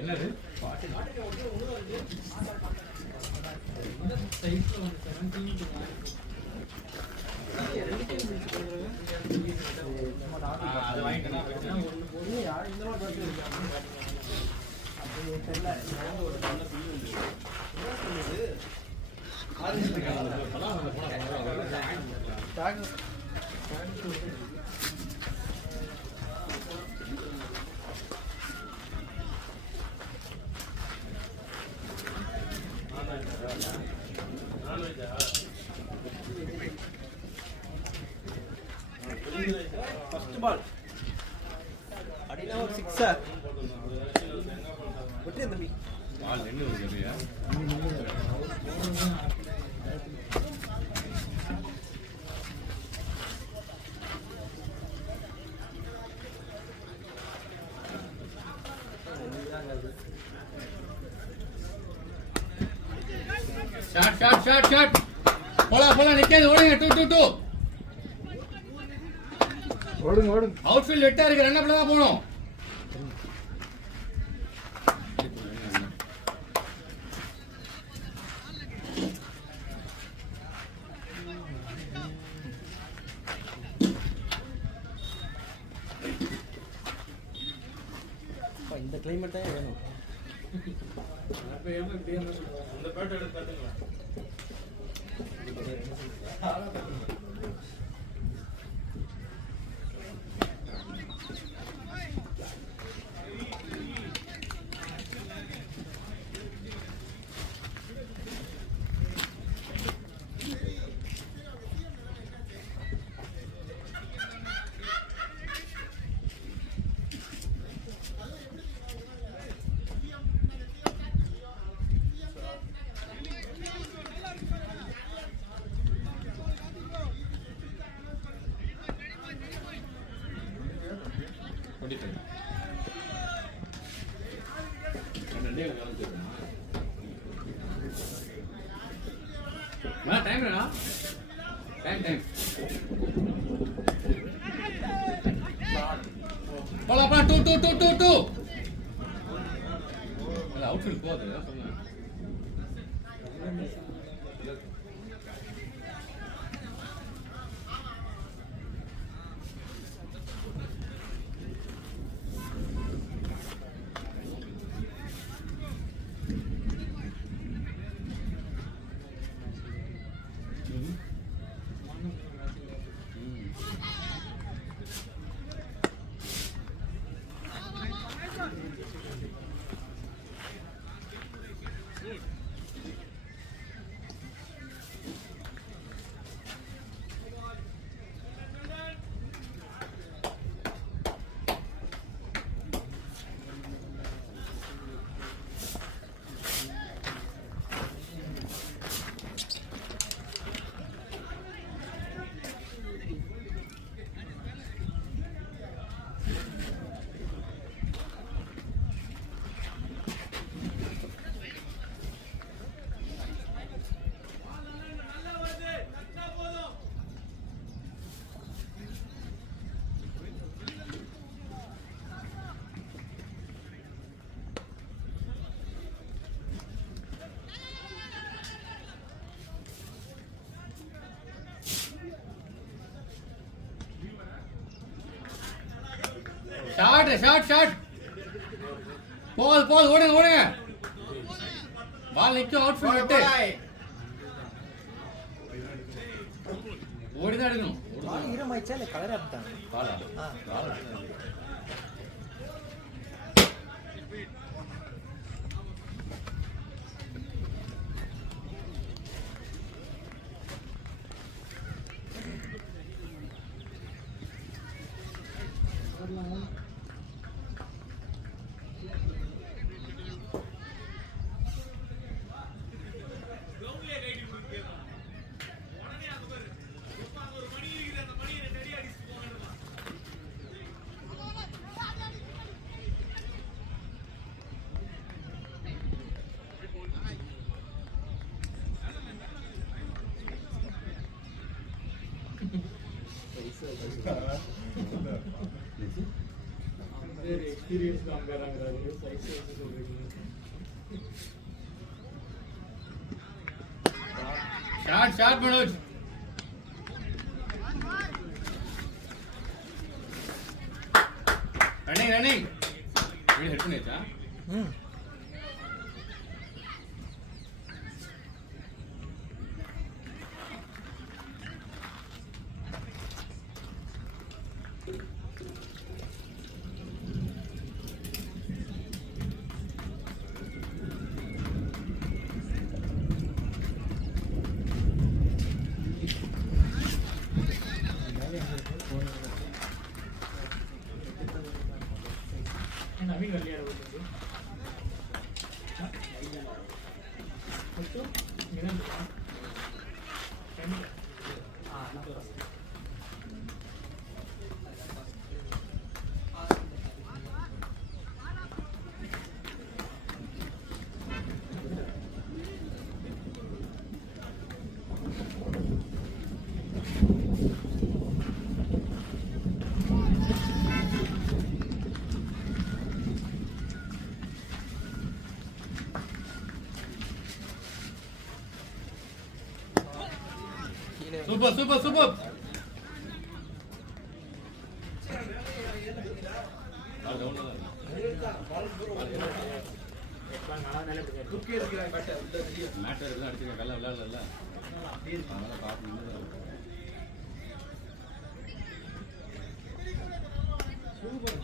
என்னது first ball அடினா ஒரு sixer விட்டு தம்பி பால் நின்னு வருதுயா ஷாட் போலாம் நிக்காது ஓடுங்க 2-2 ஓடுங்க அவுட்ஃபீல்ட் வெட்டா இருக்கு ரன்னப்ல தான் போணும் இந்த கிளைமேட் தான் வேணும் இந்த பேட் எடுத்து தட்டுங்க டைம் போலாம் 2 அவுட்ஃபீல்ட் போகுது சொன்னேன் ஷாட் போல் ஓடுங்க பால் நிக்கும் அவுட்ஃபீல்ட் விட்டு ஓடிதான் எடுக்கணும் பால் ஈரமாயிச்சா இல்ல கலர் ஆப்டாங்க பாலா ஷாட் மனோஜ். ரன்னிங் வீடு ஹெட் பண்ணியாச்சா?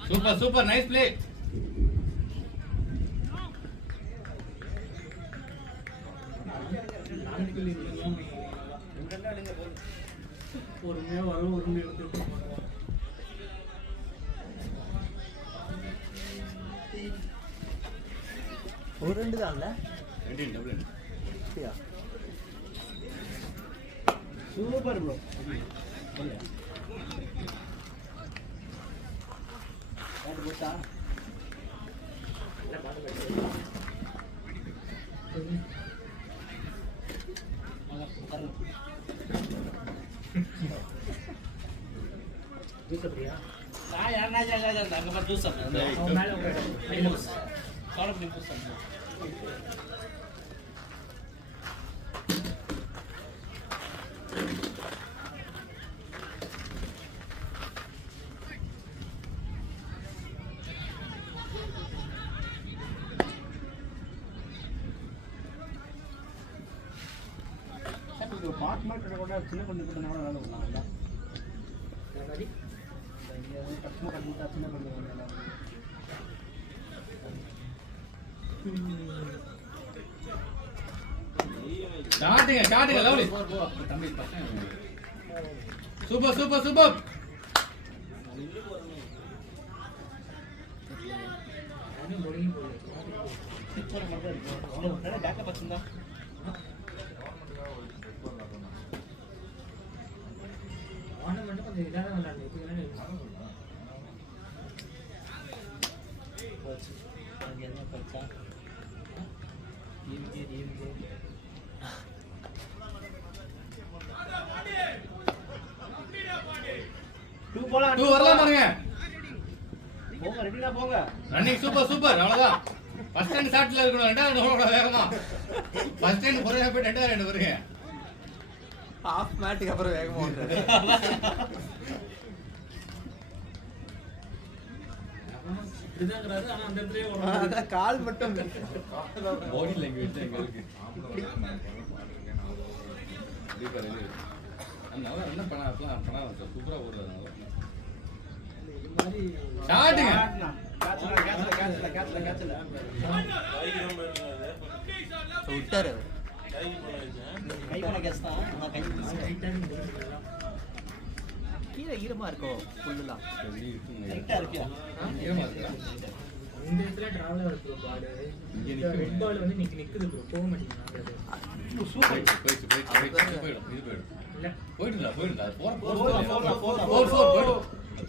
சூப்பர். Super nice play. பொறுமையா வரும் ஒரு ஒரு ரெண்டு தான்ல சூப்பர் ப்ரோ. பாட் மார்க்கெட் கூட சின்ன பண்ணி போட்டனால வேலை பண்ணலாம்ல. கஸ்டமர் கம்மிட்டா சின்ன பண்ணி வரலாம். Starting lovely. தம்பி பசங்க சூப்பர். பேக்கப் வச்சிருந்தா ஆர்னமெண்ட் கொஞ்சம் இதாக தான் விளையாடுது. டூ வரலாம் பாருங்க. போங்க ரெடினா போங்க. ரன்னிங் சூப்பர் அவ்வளவுதான். ஃபர்ஸ்ட் டைம் ஷாட்ல இருக்கணும். ரெண்டாவது வேகமா ஃபர்ஸ்ட் டைம் குறையா போய் ரெண்டாவது வருங்க. ஹாஃப் மேட்டுக்கு அப்புறம் வேகமா ஓடுறாரு. இதுங்கறாரு ஆனா அந்த இடத்துலயே ஓடுறாரு. கால் மட்டும் பாடி லாங்குவேஜ் எங்க இருக்கு. டீப்பர் இது. அதனால என்ன பண்ணலாம் சூப்பரா ஓடுறாங்க. ஸ்டார்டிங் கேட்ச்ல விட்டாரு. கை பண்ண கேட்ச் தான். நான் கை கீழே ஈரமா இருக்கும். ஃபுல்லா லைட்டா இருக்கு. ஈரமா இருக்கா? இந்த இடத்துல டிராவலர் இருக்கு பால். இங்க ரெட் பால் வந்து நிக்குது ப்ரோ. போக மாட்டேங்குது. போயிடும். இல்ல போயிடுதா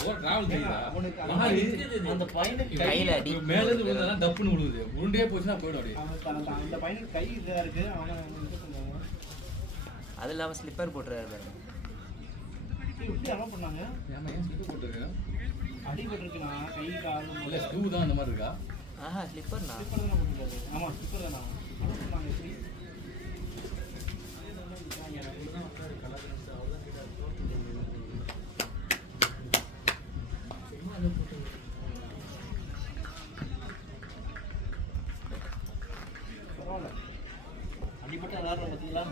போற டிராவல் செய்யுதா அந்த பையனுக்கு கையில அடி மேல இருந்து விழுந்தா தப்புன்னு விழுவுது. உருண்டே போச்சுன்னா போயிடும் அப்படியே. அந்த பையனுக்கு கை இதா இருக்கு. அவன அது இல்லாம ஸ்லிப்பர் போட்டுறாரு பாருங்க. இப்படி அலோ பண்ணாங்க. ஏமா ஏன் ஸ்லிப்பர் போட்டுருக்கீங்க? அடிபட்டிருக்குண்ணா கை கால் இல்ல ஸ்டூ தான் அந்த மாதிரி இருக்கா? ஆஹா ஸ்லிப்பர்ண்ணா. ஸ்லிப்பர் தானே போட்டுருக்காரு. ஆமாம் ஸ்லிப்பர் தானா நாங்கள் எப்படி பரவாயில்ல அடிபட்டு விளாட்றோம் பார்த்தீங்களா?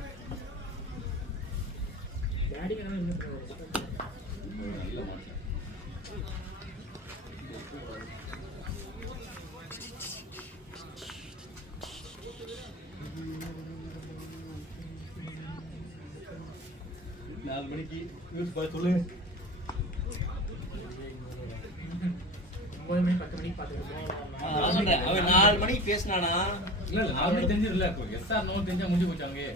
டேடிக்கு என்ன நல்ல மனுஷன். நாலு மணிக்கு நியூஸ் பார்த்து சொல்லு. 9 மணி 10 மணிக்கு பார்த்துருக்கோம். நான் சொல்றேன் அவன் 4 மணிக்கு பேசினானா இல்ல இல்ல நாலு மணி தெரிஞ்சிடல. இப்போ எஸ்ஆர் நோ தெரிஞ்சா முடிஞ்சு போச்சு அங்கே.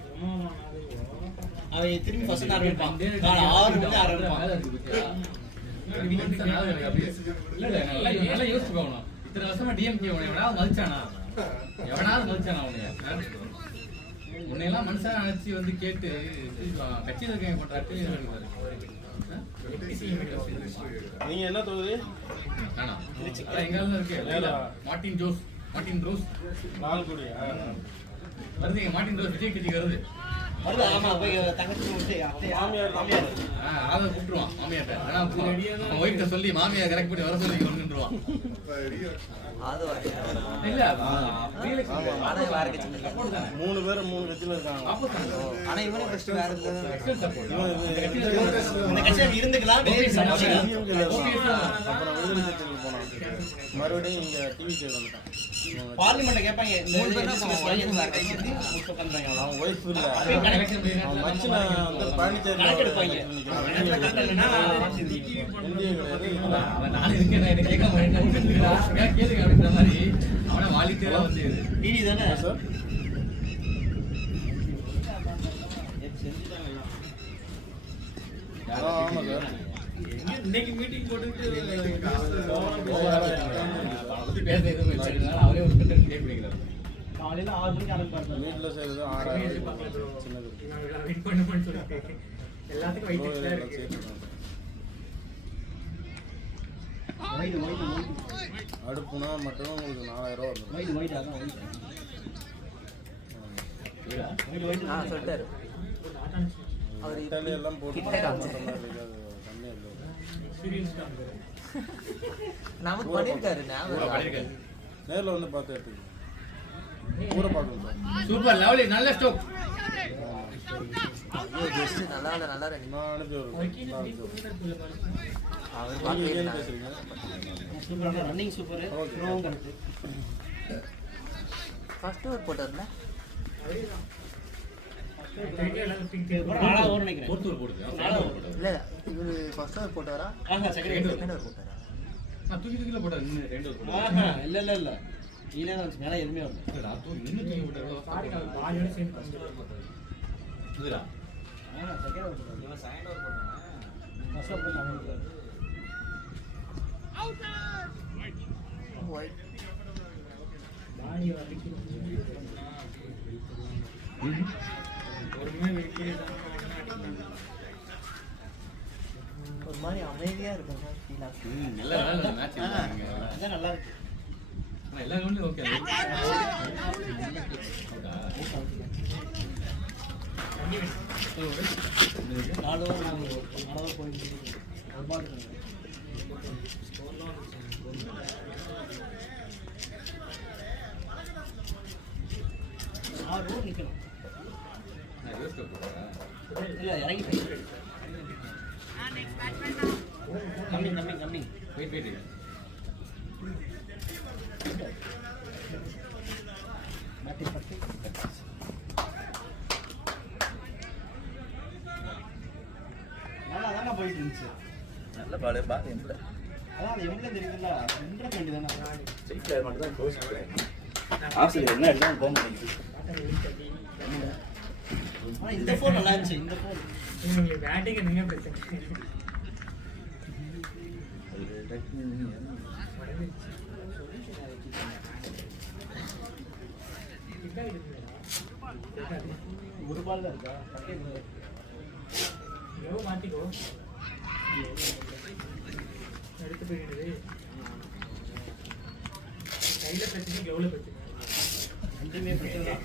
அவன் திரும்பி ஃபர்ஸ்ட் ஆரம்பிப்பான். நான் 6 மணிக்கு ஆரம்பிப்பான். மேல இருக்கு பத்தியா? இல்ல இல்ல நல்லா யோசிச்சு போகணும். இத்தனை வருஷமா டிஎம்கே எவனாவது மதிச்சானா? எவனாவது மதிச்சானா உன்னைய? உன்னையெல்லாம் மனுஷன் நினைச்சு வந்து கேட்டு கட்சியில் இருக்கேன் பண்றாட்டு. நீங்க என்ன தொகுதி? எங்க இருக்கு Martin Jose, Martin Rose Lalgudi. வருது. மார்டின் ரோஸ் விஜய் கட்சிக்கு வருது. வருது. ஆமா போய் தங்கச்சி விட்டு மாமியார் மாமியார் அதை கூப்பிட்டுருவான் மாமியார்ட்ட. ஆனா அவன் ஒய்ஃப்ட்ட சொல்லி மாமியார் கரெக்ட் பண்ணி வர சொல்லி வந்துருவான். அது இல்ல ஆனா வேற கட்சி இல்ல. 3 பேர் 3 கட்சியில இருக்காங்க. ஆனா இவனே ஃபர்ஸ்ட் வேற இல்ல. இந்த கட்சியில இருந்துக்கலாம் வெளியே சமாளிக்கலாம். அப்புறம் விடுதலை கட்சிக்கு போனான். மறுபடியும் இங்க டிவி சேனல் வந்துட்டான். பார்லிமெண்ட்ல கேட்பாங்க 3 பேர் தான் வேற கட்சி. அவன் ஒய்ஃப் இல்ல. எலெக்ஷன் அவன் மச்சின வந்து பாண்டிச்சேரி கணக்கு எடுப்பாங்க. இந்திய கிடையாது. நானும் இருக்கேன். என்ன கேட்க மாட்டேன் கேளுங்க அப்படின்ற மாதிரி அவனை வாலிட்டேரா வந்து டிவி தானே சார் ஆமா சார். இன்னைக்கு மீட்டிங் போட்டுட்டு பேச எதுவும் இல்லை. அவரே ஒரு கண்டென்ட் கேட்பீங்களா? காலையில 6 மணிக்கு ஆரம்பிப்பாங்க. வீட்டுல செய்யறது 6000 சின்னது வெயிட் பண்ணுன்னு சொல்லிட்டு எல்லாத்துக்கும் வெயிட் இருக்கு. அடுப்புனா மட்டும் உங்களுக்கு 4000 ரூபா வந்துடும். ஒயிட் அதான் ஒயிட் ஆ சொல்லிட்டாரு. அவர் தண்ணி எல்லாம் போட்டு கிட்ட காமிச்சு. தண்ணி இல்லை. எக்ஸ்பீரியன்ஸ் தான். நமக்கு பண்ணிருக்காரு ஞாபகம். பண்ணிருக்காரு. நேர்ல வந்து பார்த்து எடுத்துக்கணும். ஊரை பார்க்கணும் சார். சூப்பர் லவ்லி நல்ல ஸ்டோக். ஐயோ ஜஸ்ட் நல்லா இல்ல நல்லா ரெடி. நான் அனுப்பி விடுறேன். அவர் நீங்க பாக்கவே ஏன் இல்ல. பேசுறீங்க? சூப்பரான ரன்னிங் சூப்பர் த்ரோவும் கரெக்ட். ஃபர்ஸ்ட் ஓவர் போட்டார்ல. நாளா ஓவர் நினைக்கிறேன். பொறுத்தூர் போடுது. இல்ல இவரு ஃபர்ஸ்ட் ஓவர் போட்டாரா? ஆஹா செகண்ட் செகண்ட் ஓவர் போட்டாரா? நான் தூக்கி தூக்கில போட்டேன். இன்னும் ரெண்டு ஒரு போட்டேன். ஆஹா இல்ல இல்ல இல்ல கீழே தான் மேல எதுமே வரல. நான் தூக்கி இன்னும் தூக்கி போட்டேன். பாருங்க பாடியோட சேம் பண்ணிட்டு இதுடா. ஆனா செகண்ட் ஓவர் போட்டாங்க. இவன் செகண்ட் ஓவர் போட்டாங்க. ஃபர்ஸ்ட் ஓவர் போட்டாங்க. ஒயிட். பாடி வந்து ஒருமே வெயிட் ஒரு மாதிரி அமைதியா இருக்கும் சார் ஃபீல் ஆகுது. நல்ல நல்ல மேட்ச் இல்லங்க. அதான் நல்லா இருக்கு. ஆனா எல்லா ரவுண்டும் ஓகே. நாலு ஓவர் போயிட்டு ஒரு பால் இருக்கு. ஓவர் நிக்கணும். நான் யோசிக்க போறேன். இல்ல இறங்கி கம்மி வெயிட் வெயிட். மாட்டி பட்டி நல்லா தானே போயிட்டு இருந்துச்சு. நல்ல பால் பால் எம்ல. அதான் அது எங்க தெரியுதுல்ல இன்ட்ரெஸ்ட் வேண்டியதானே. சிக்ஸ்ல மட்டும் தான் கோஸ் ஆப்ஷன் என்ன எடுத்தாலும் போக மாட்டேங்குது. ஆனா இந்த ஃபோன் நல்லா இருந்துச்சு. இந்த ஃபோன் உங்களுக்கு பேட்டிங் என்ன பிரச்சனை? ஒரு பால் தான் இருக்கா? மாத்திக்கோ. எடுத்து போயிடுது. கையில பிரச்சனை, க்ளவுல பிரச்சனை. ரெண்டுமே பிரச்சனை தான்.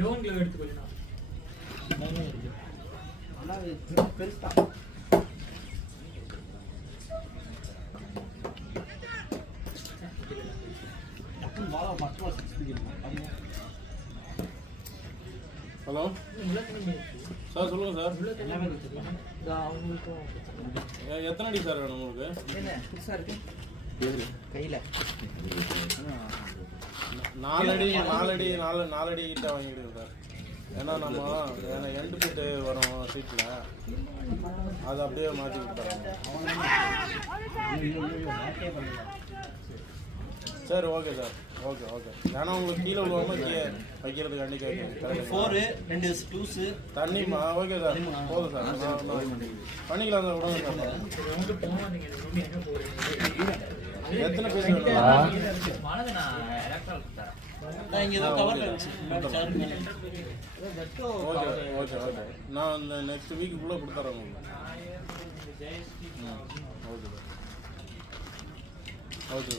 யோன் க்ளவ் எடுத்து போயிடலாம். ஆனா அது பெருசா பாலா மட்டும் 6 ஹலோ உள்ள தண்ணி சார் சொல்லுங்கள் சார். உள்ள தண்ணி அவங்களுக்கும் எத்தனை அடி சார் வேணும் உங்களுக்கு? என்ன புதுசா இருக்கு கையில 4 அடி கிட்ட வாங்கிடுங்க சார். ஏன்னா நம்ம எண்டு பீட்டு வரும் சீட்டில், அதை அப்படியே மாற்றி கொடுத்துறோம். சரி ஓகே சார், ஓகே ஓகே. ஏன்னா உங்களுக்கு கீழே விழுவாம வைக்கிறதுக்கு அன்றைக்கி 4 2 டூஸு தண்ணிமா. ஓகே சார், போதும் சார், பண்ணிக்கலாம் சார். விடுங்க சார். அவங்க போவாதீங்க, ரொம்ப எங்க போறீங்க? எத்தனை பேர் வேணும்? நான் இங்க ஏதோ கவர்ல இருந்துச்சு. Okay okay okay. நான் இந்த நெக்ஸ்ட் வீக்குள்ளே கொடுத்துறேன் உங்களுக்கு. Okay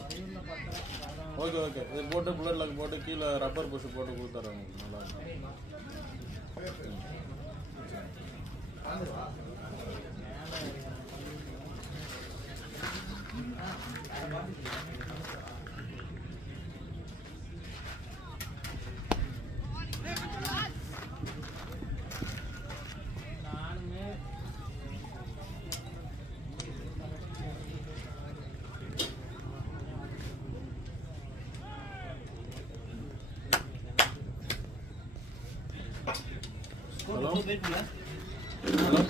okay okay. இது போட்டு புல்லட் லாக் போட்டு கீழே ரப்பர் புஷ் போட்டு கொடுத்துறேன் உங்களுக்கு. நல்லா ஹலோ வெயிட்ல ஹலோ.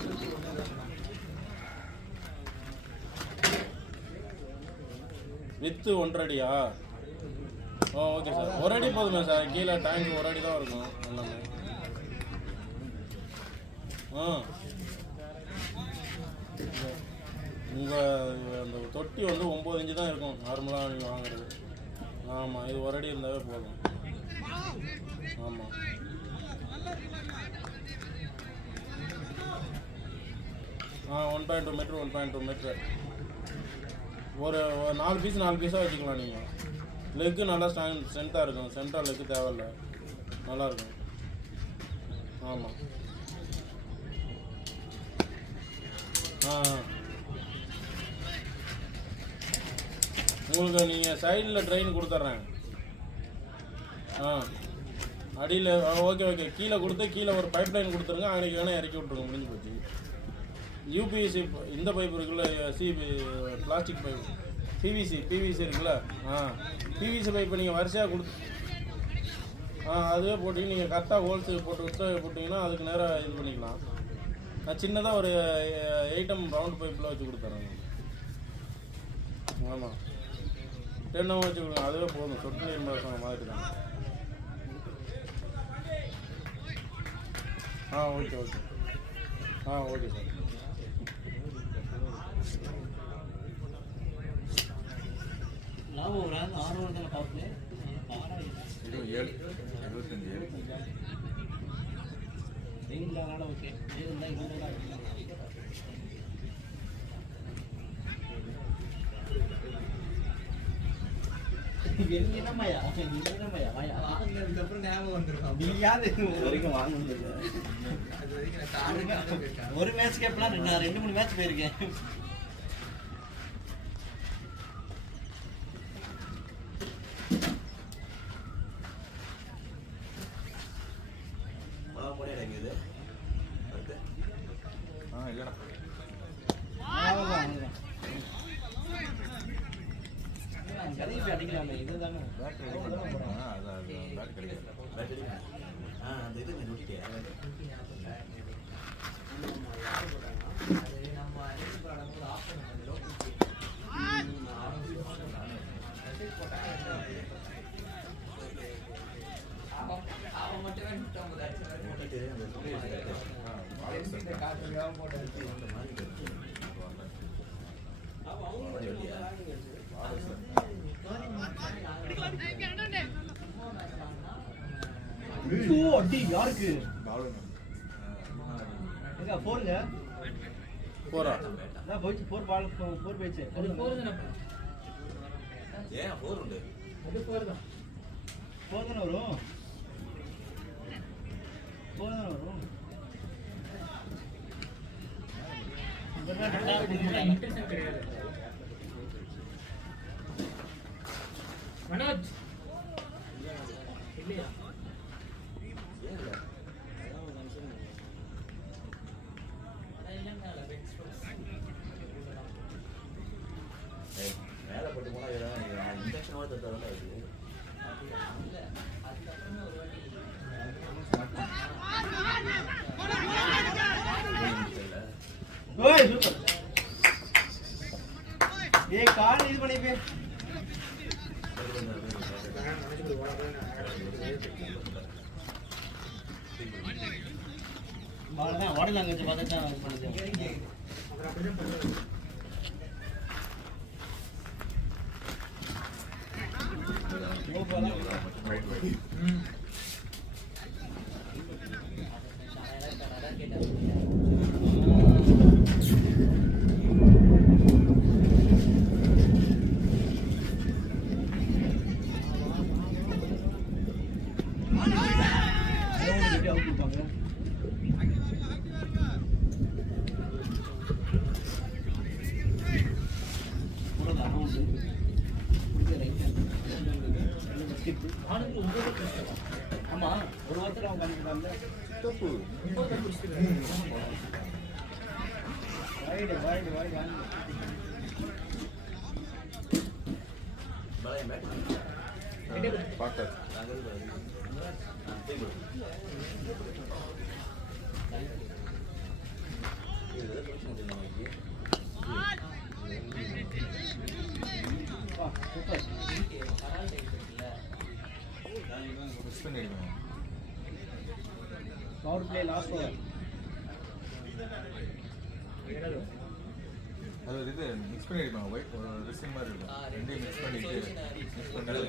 வித்து 1.5 அடியா? Okay sir. 1 அடி போதுமே சார். கீழே டேங்க் 1 அடி தான் இருக்கும் எல்லாமே. உங்கள் அந்த தொட்டி வந்து 9 இன்ச்சு தான் இருக்கும் நார்மலாக நீங்கள் வாங்குறது. ஆமாம், இது 1 அடி இருந்தாவே போதும். ஆமாம். ஆ 1.2 மீட்டர் 1.2 மீட்டர். ஒரு 4 பீஸாக வச்சுக்கலாம் நீங்கள். லெக்கு நல்லா ஸ்ட்ரென்த்தாக இருக்கும். சென்ட்ரல் லெக்கு தேவையில்லை, நல்லாயிருக்கும். ஆமாம். உங்களுக்கு நீங்கள் சைடில் ட்ரெயின் கொடுத்துட்றேன். அடியில் ஓகே ஓகே. கீழே கொடுத்து கீழே ஒரு பைப் லைன் கொடுத்துருங்க. அன்றைக்கி வேணால் இறக்கி விட்ருங்க, முடிஞ்சு போச்சு. யூபிஎஸ்சி இந்த பைப் இருக்குல்ல, பிளாஸ்டிக் பைப், பிவிசி இருக்குல்ல, பிவிசி பைப்பை நீங்கள் வரிசையாக கொடுத்து அதுவே போட்டிங்க. நீங்கள் கரெக்டாக ஹோல்ஸ் போட்டு போட்டிங்கன்னா அதுக்கு நேராக இது பண்ணிக்கலாம். நான் சின்னதாக ஒரு 8M ரவுண்ட் பைப்பில் வச்சு கொடுத்துறேன். ஆமாம், 10M வச்சு கொடுங்க, அதுவே போதும். சொட்டு நீர் மாதிரி தான். Okay okay. Okay sir. லாபம் ஒரு 6 தானே பார்ப்பேன். 25 எங்களால ஓகே. இருந்தால் இங்கே என்னம்மையா ஞாபகம் வந்துருக்கும். ஒரு மேட்ச் கேப்லாம் 2-3 மேட்ச் போயிருக்கேன். அடிக்கலாமே இதுதானே யாருக்கு எங்க போருங்க போறா அதான் போயிச்சு 4 பால் 4 போயிச்சு அது 4 தானே ஏன் 4 உண்டு அது 4 தான் 4 தானே வரும் 4 தானே வரும் இன்டென்ஷன் கிடையாது மனோஜ் இல்லையா மேலே பட்டு போனால் இன்ஜெக்ஷன் வார்த்தை தரல அது ஓய் சூப்பர் ஏய் கால் இது பண்ணி பே பாலதான் வாடி லாங்குவேஜ் பார்த்து தான் இது பண்ணுது அவர் அப்படிதான் பண்ணுவாரு ஆமா ஒரு வாரத்துல அவன் பண்ணிட்டான்ல தப்பு வைடு வைடு வைடு பழைய மேட் பார்க்க பவர் பிளே லாஸ்ட் ஓவர் அது இது மிக்ஸ் பண்ணி எடுக்கணும் ஒயிட் ரிசிங் மாதிரி இருக்கும் ரெண்டையும் மிக்ஸ் பண்ணிட்டு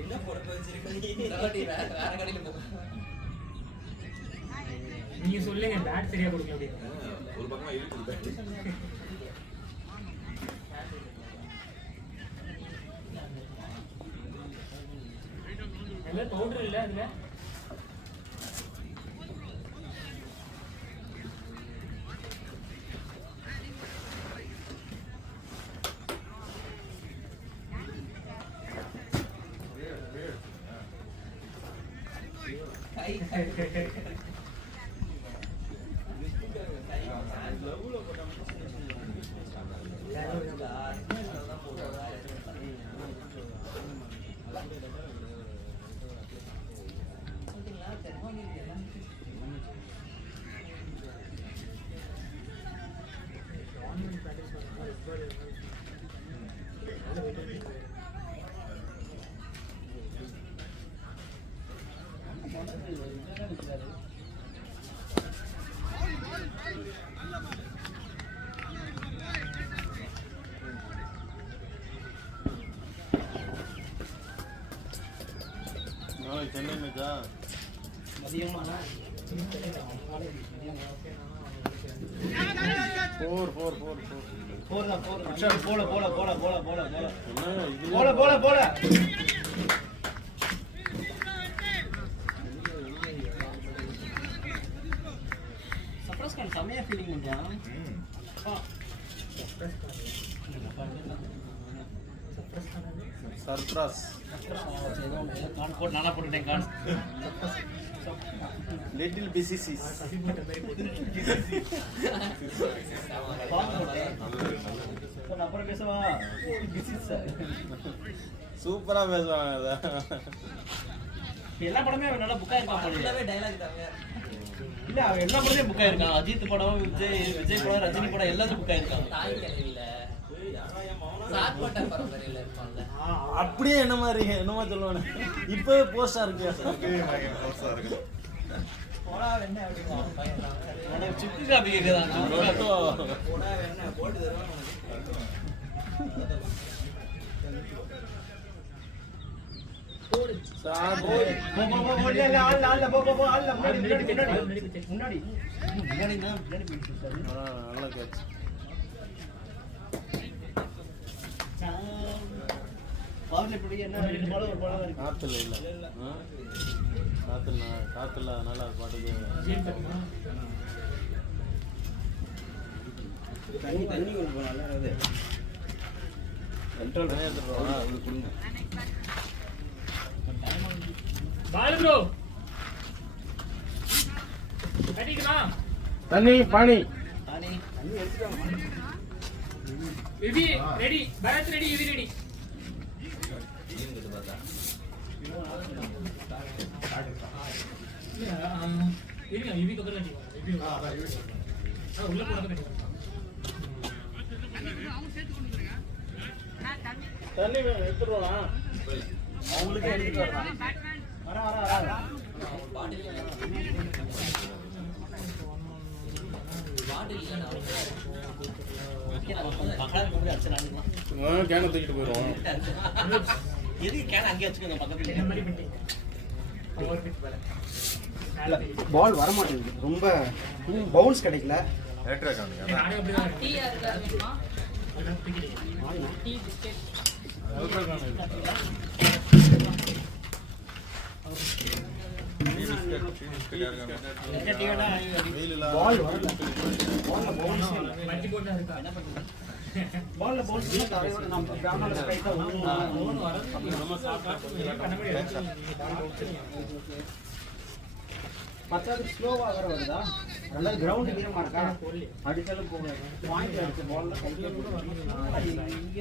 என்ன பொறுப்பு வச்சிருக்கீங்க வேற கடையில் போ நீங்க சொல்லுங்க பேட் சரியா கொடுக்க முடியாது ஒரு பக்கமா இருக்கு பேட் அதுல பவுடர் இல்ல அதுல நாளைக்கு சென்னை மேட்சா மதியமா 4 தான் போல போல போல போல போல போல என்ன இது போல போல போல சப்ரஸ் கான் செமையா ஃபீலிங் பண்றான் சர்ப்ரைஸ் கான் போட் நானா போட்டுட்டேன் கான் லிட்டில் பிசிசிஸ் அப்புறம் பேசவா சூப்பரா பேசுவாங்க எல்லா படமே அவன் நல்லா புக்கா இருக்கான் போல டைலாக் தாங்க இல்ல அவன் எல்லா படமே புக்கா இருக்கான் அஜித் படம் விஜய் படம் ரஜினி படம் எல்லாத்தையும் புக்கா இருக்கான் தாய் கல்வியில சாத்பட்ட பரம்பரையில இருப்பான்ல அப்படியே என்ன மாதிரி என்னமா சொல்லுவானே இப்பவே போஸ்டா இருக்கு சுக்கு காப்பி கேக்குதா நல்ல கேட்ச். காத்துல இல்ல காத்துல அதனால அது பாட்டுக்கு தண்ணி கொண்டு போனால அது கண்ட்ரோல் பண்ணி எடுத்துட்டு போவா உங்களுக்கு கொடுங்க. பாலு ப்ரோ அடிக்குமா தண்ணி பானி விவி ரெடி பரத் ரெடி விவி ரெடி இல்ல விவி பக்கத்துல அடிக்கும் விவி உள்ள போறத அடிக்கும் தண்ணி எடுத்துருவா அவங்களுக்கு எடுத்துட்டு வரலாம் வர கேன தூக்கிட்டு போயிடுவோம். எதுக்கு கேன அங்கே வச்சுக்கோங்க பக்கத்துல இந்த மாதிரி பண்ணி பவர் பிட் பால பால் வர மாட்டேங்குது, ரொம்ப பவுன்ஸ் கிடைக்கல. நானே அப்படிதான் டீ யாருக்கா வேணுமா அதான் பிடிக்கிறேன் டீ பிஸ்கட் பால் வரல, பால்ல பவுன்ஸ் மல்டி போட்டா இருக்கா என்ன பண்ணுங்க பால்ல பவுன்ஸ் இல்ல. தரையோட நம்ம கேமரா ஸ்ட்ரைட்டா ஓன் வரது நம்ம சாப்பிட்டா பண்ண முடியாது பத்தாவது ஸ்லோவா வர வருதா, ரெண்டாவது கிரவுண்ட் ஈரமா இருக்கா, அடிச்சாலும் போகாது. பாயிண்ட் அடிச்ச பால்ல கையில கூட வரணும். இங்க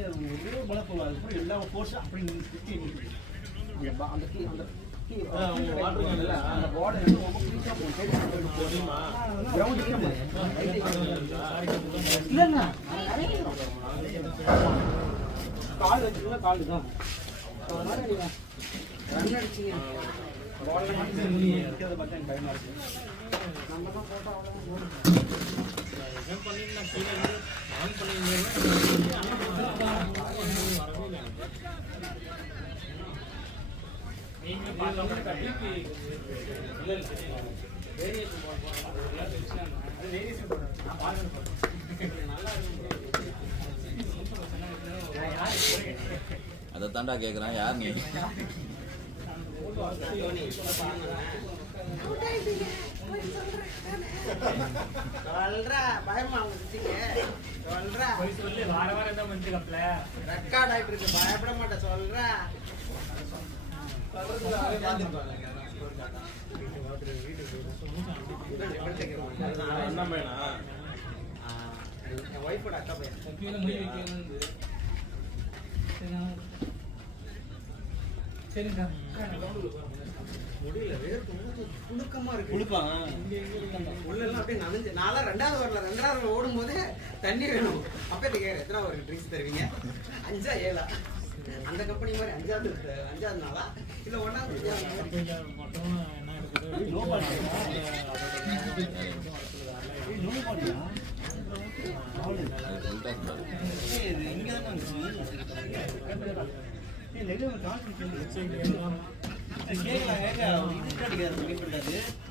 ஒரே பால போகாது, எல்லா ஃபோர்ஸ் அப்படி சுத்தி நிக்குது. அந்த கீ அந்த அந்த பால் வந்து ரொம்ப குயிக்கா போகும். கிரவுண்ட் ஈரமா இல்ல இல்ல கால் வச்சுக்கல, கால் தான் அதனால நீங்க ரன் அடிச்சீங்க. பால்ல மட்டும் இருக்கிறத பார்த்தா எனக்கு பயமா இருக்கு. நம்ம தான் போட்டா என்ன பண்ணினா கீழ ஆன் பண்ணிங்க நீங்க பார்க்காம கட்டிக்கு இல்ல வேரியேஷன் போடுறோம் அது வேரியேஷன் போடுறோம் நான் பாருங்க நல்லா இருக்கு. அதை தாண்டா கேட்குறான் யார் நீ பயமா சொல்லு வார வாரம் தான் வந்து கப்பல ரெக்கார்ட் ஆயிட்டு இருக்கு, பயப்பட மாட்டேன் சொல்றா. என்ன பையனா என் ஒய்ஃபோட அக்கா பையன். சரிங்க முடியல, வேர்த்து புழுக்கமா இருக்கு. குளிப்பான் உள்ள எல்லாம் அப்படியே நனைஞ்சு. நான்லாம் ரெண்டாவது வரல ஓடும்போது தண்ணி வேணும். அப்ப கேட்க எத்தனை ஒரு ட்ரிங்க்ஸ் தருவீங்க, 5ஆ 7ஆ? அந்த கம்பெனி மாதிரி அஞ்சாவது நாளா இல்ல ஒன்னாவது? மட்டும் என்ன இருக்குது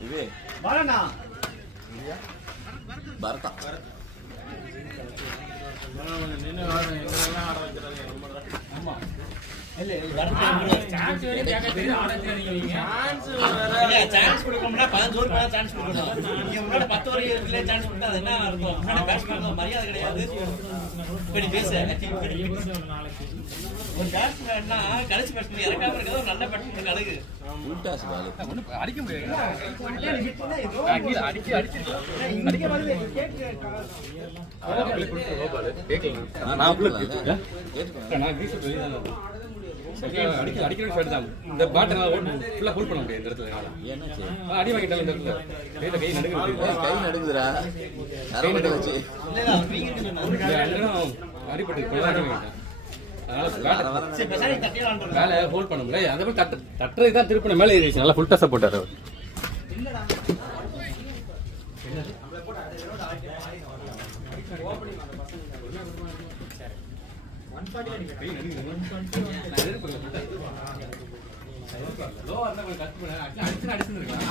இதுவே வரண்ணா பரதா நின்று எங்கெல்லாம் ஆட வைக்கிறாங்க ரொம்ப ஆமா சான்ஸ் வரைக்கும் கேட்க தெரியும் ஆட தெரியும் சான்ஸ் கொடுக்கணும்னா 15 ஓவர் மேல சான்ஸ் கொடுக்கணும். இங்க முன்னாடி 10 ஓவர் இதுல சான்ஸ் கொடுத்தா அது என்ன அர்த்தம்? முன்னாடி பேட்ஸ்மேன் மரியாதை கிடையாது. இப்படி பேச ஒரு பேட்ஸ்மேன்னா கடைசி பேட்ஸ்மேன் இறக்காம இருக்கிறது ஒரு நல்ல பேட்ஸ்மேன் அழகு. உல்டாஸ் பால் அடிக்க முடியாது அடிக்க இந்த பாட்டை ஃபுல்லா ஃபுல் பண்ண முடியாது இந்த இடத்துல. என்னாச்சு அடி வாங்கிட்டாலும் இந்த இடத்துல கை நடுங்க கை நடுங்குதுடா நரம்பு வச்சு அடிப்பட்டு அடி வாங்கிட்டேன். மேல ஹோல்ட் பண்ண முடியல. அதே மாதிரி தட்டுறது தான் திருப்பின மேலே ஏறிச்சு. நல்லா ஃபுல் டஸ்ஸா போட்டாரு அவர். அந்த பசங்க சரி 140 கை அடிக்கிறேன் நடுங்குது. 120 நான் எதிர்பார்க்கல. லோவா இருந்தா கொஞ்சம் கஷ்டம் பண்ண. அடிச்சு அடிச்சுருக்கலாம்.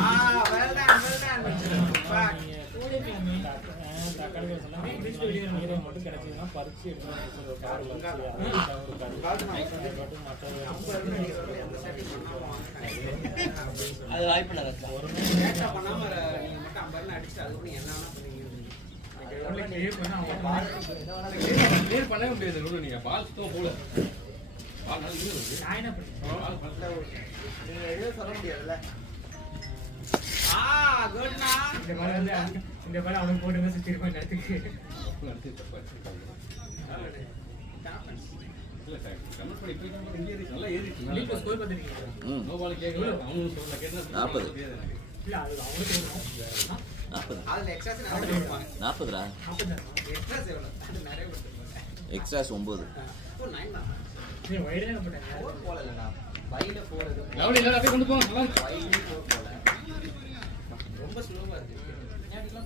மட்டும் கிடைச்சதுன்னா பறிச்சு அது வாய்ப்பு இல்லை லேட்டா பண்ணாம நீங்க மட்டும் 50 ரன் அடிச்சு அதுக்கு என்ன கிளியர் பண்ணவே முடியாது நடுவுல நீங்க பால் சுத்தமா போல. பால் நல்லா இது இருக்கு. நான் என்ன பண்ணேன் நீங்க எதுவும் சொல்ல முடியாதுல்ல. குட்னா இந்த பால் வந்து இந்த பால் அவனுக்கு போட்டுங்க சுத்தி இருப்பான் இடத்துக்கு அடுத்து தப்பா வச்சிருக்காங்க. இல்ல சார் கமெண்ட் பண்ணி போய் நம்ம இந்தியா நல்லா ஏறிச்சு. நீங்க ஸ்கோர் பார்த்துருக்கீங்க நோ பால் கேட்கல. அவங்க சொல்ல கேட்டா 40. இல்ல அது அவனுக்கு தெரியும் 40. அதுல எக்ஸ்ட்ரா நிறைய கொடுப்பாங்க. 40ரா? எக்ஸ்ட்ரா எவ்வளவு அது நிறைய கொடுத்துருப்பாங்க. எக்ஸ்ட்ராஸ் 9. ஒரு 9 தான். நீ வைடு தான் போட்டாங்க 4 போல இல்லடா. பைல 4 இது. லவ்லி இல்ல அப்படியே கொண்டு போங்க. நல்லா பைல 4 போல. ரொம்ப ஸ்லோவா இருக்கு.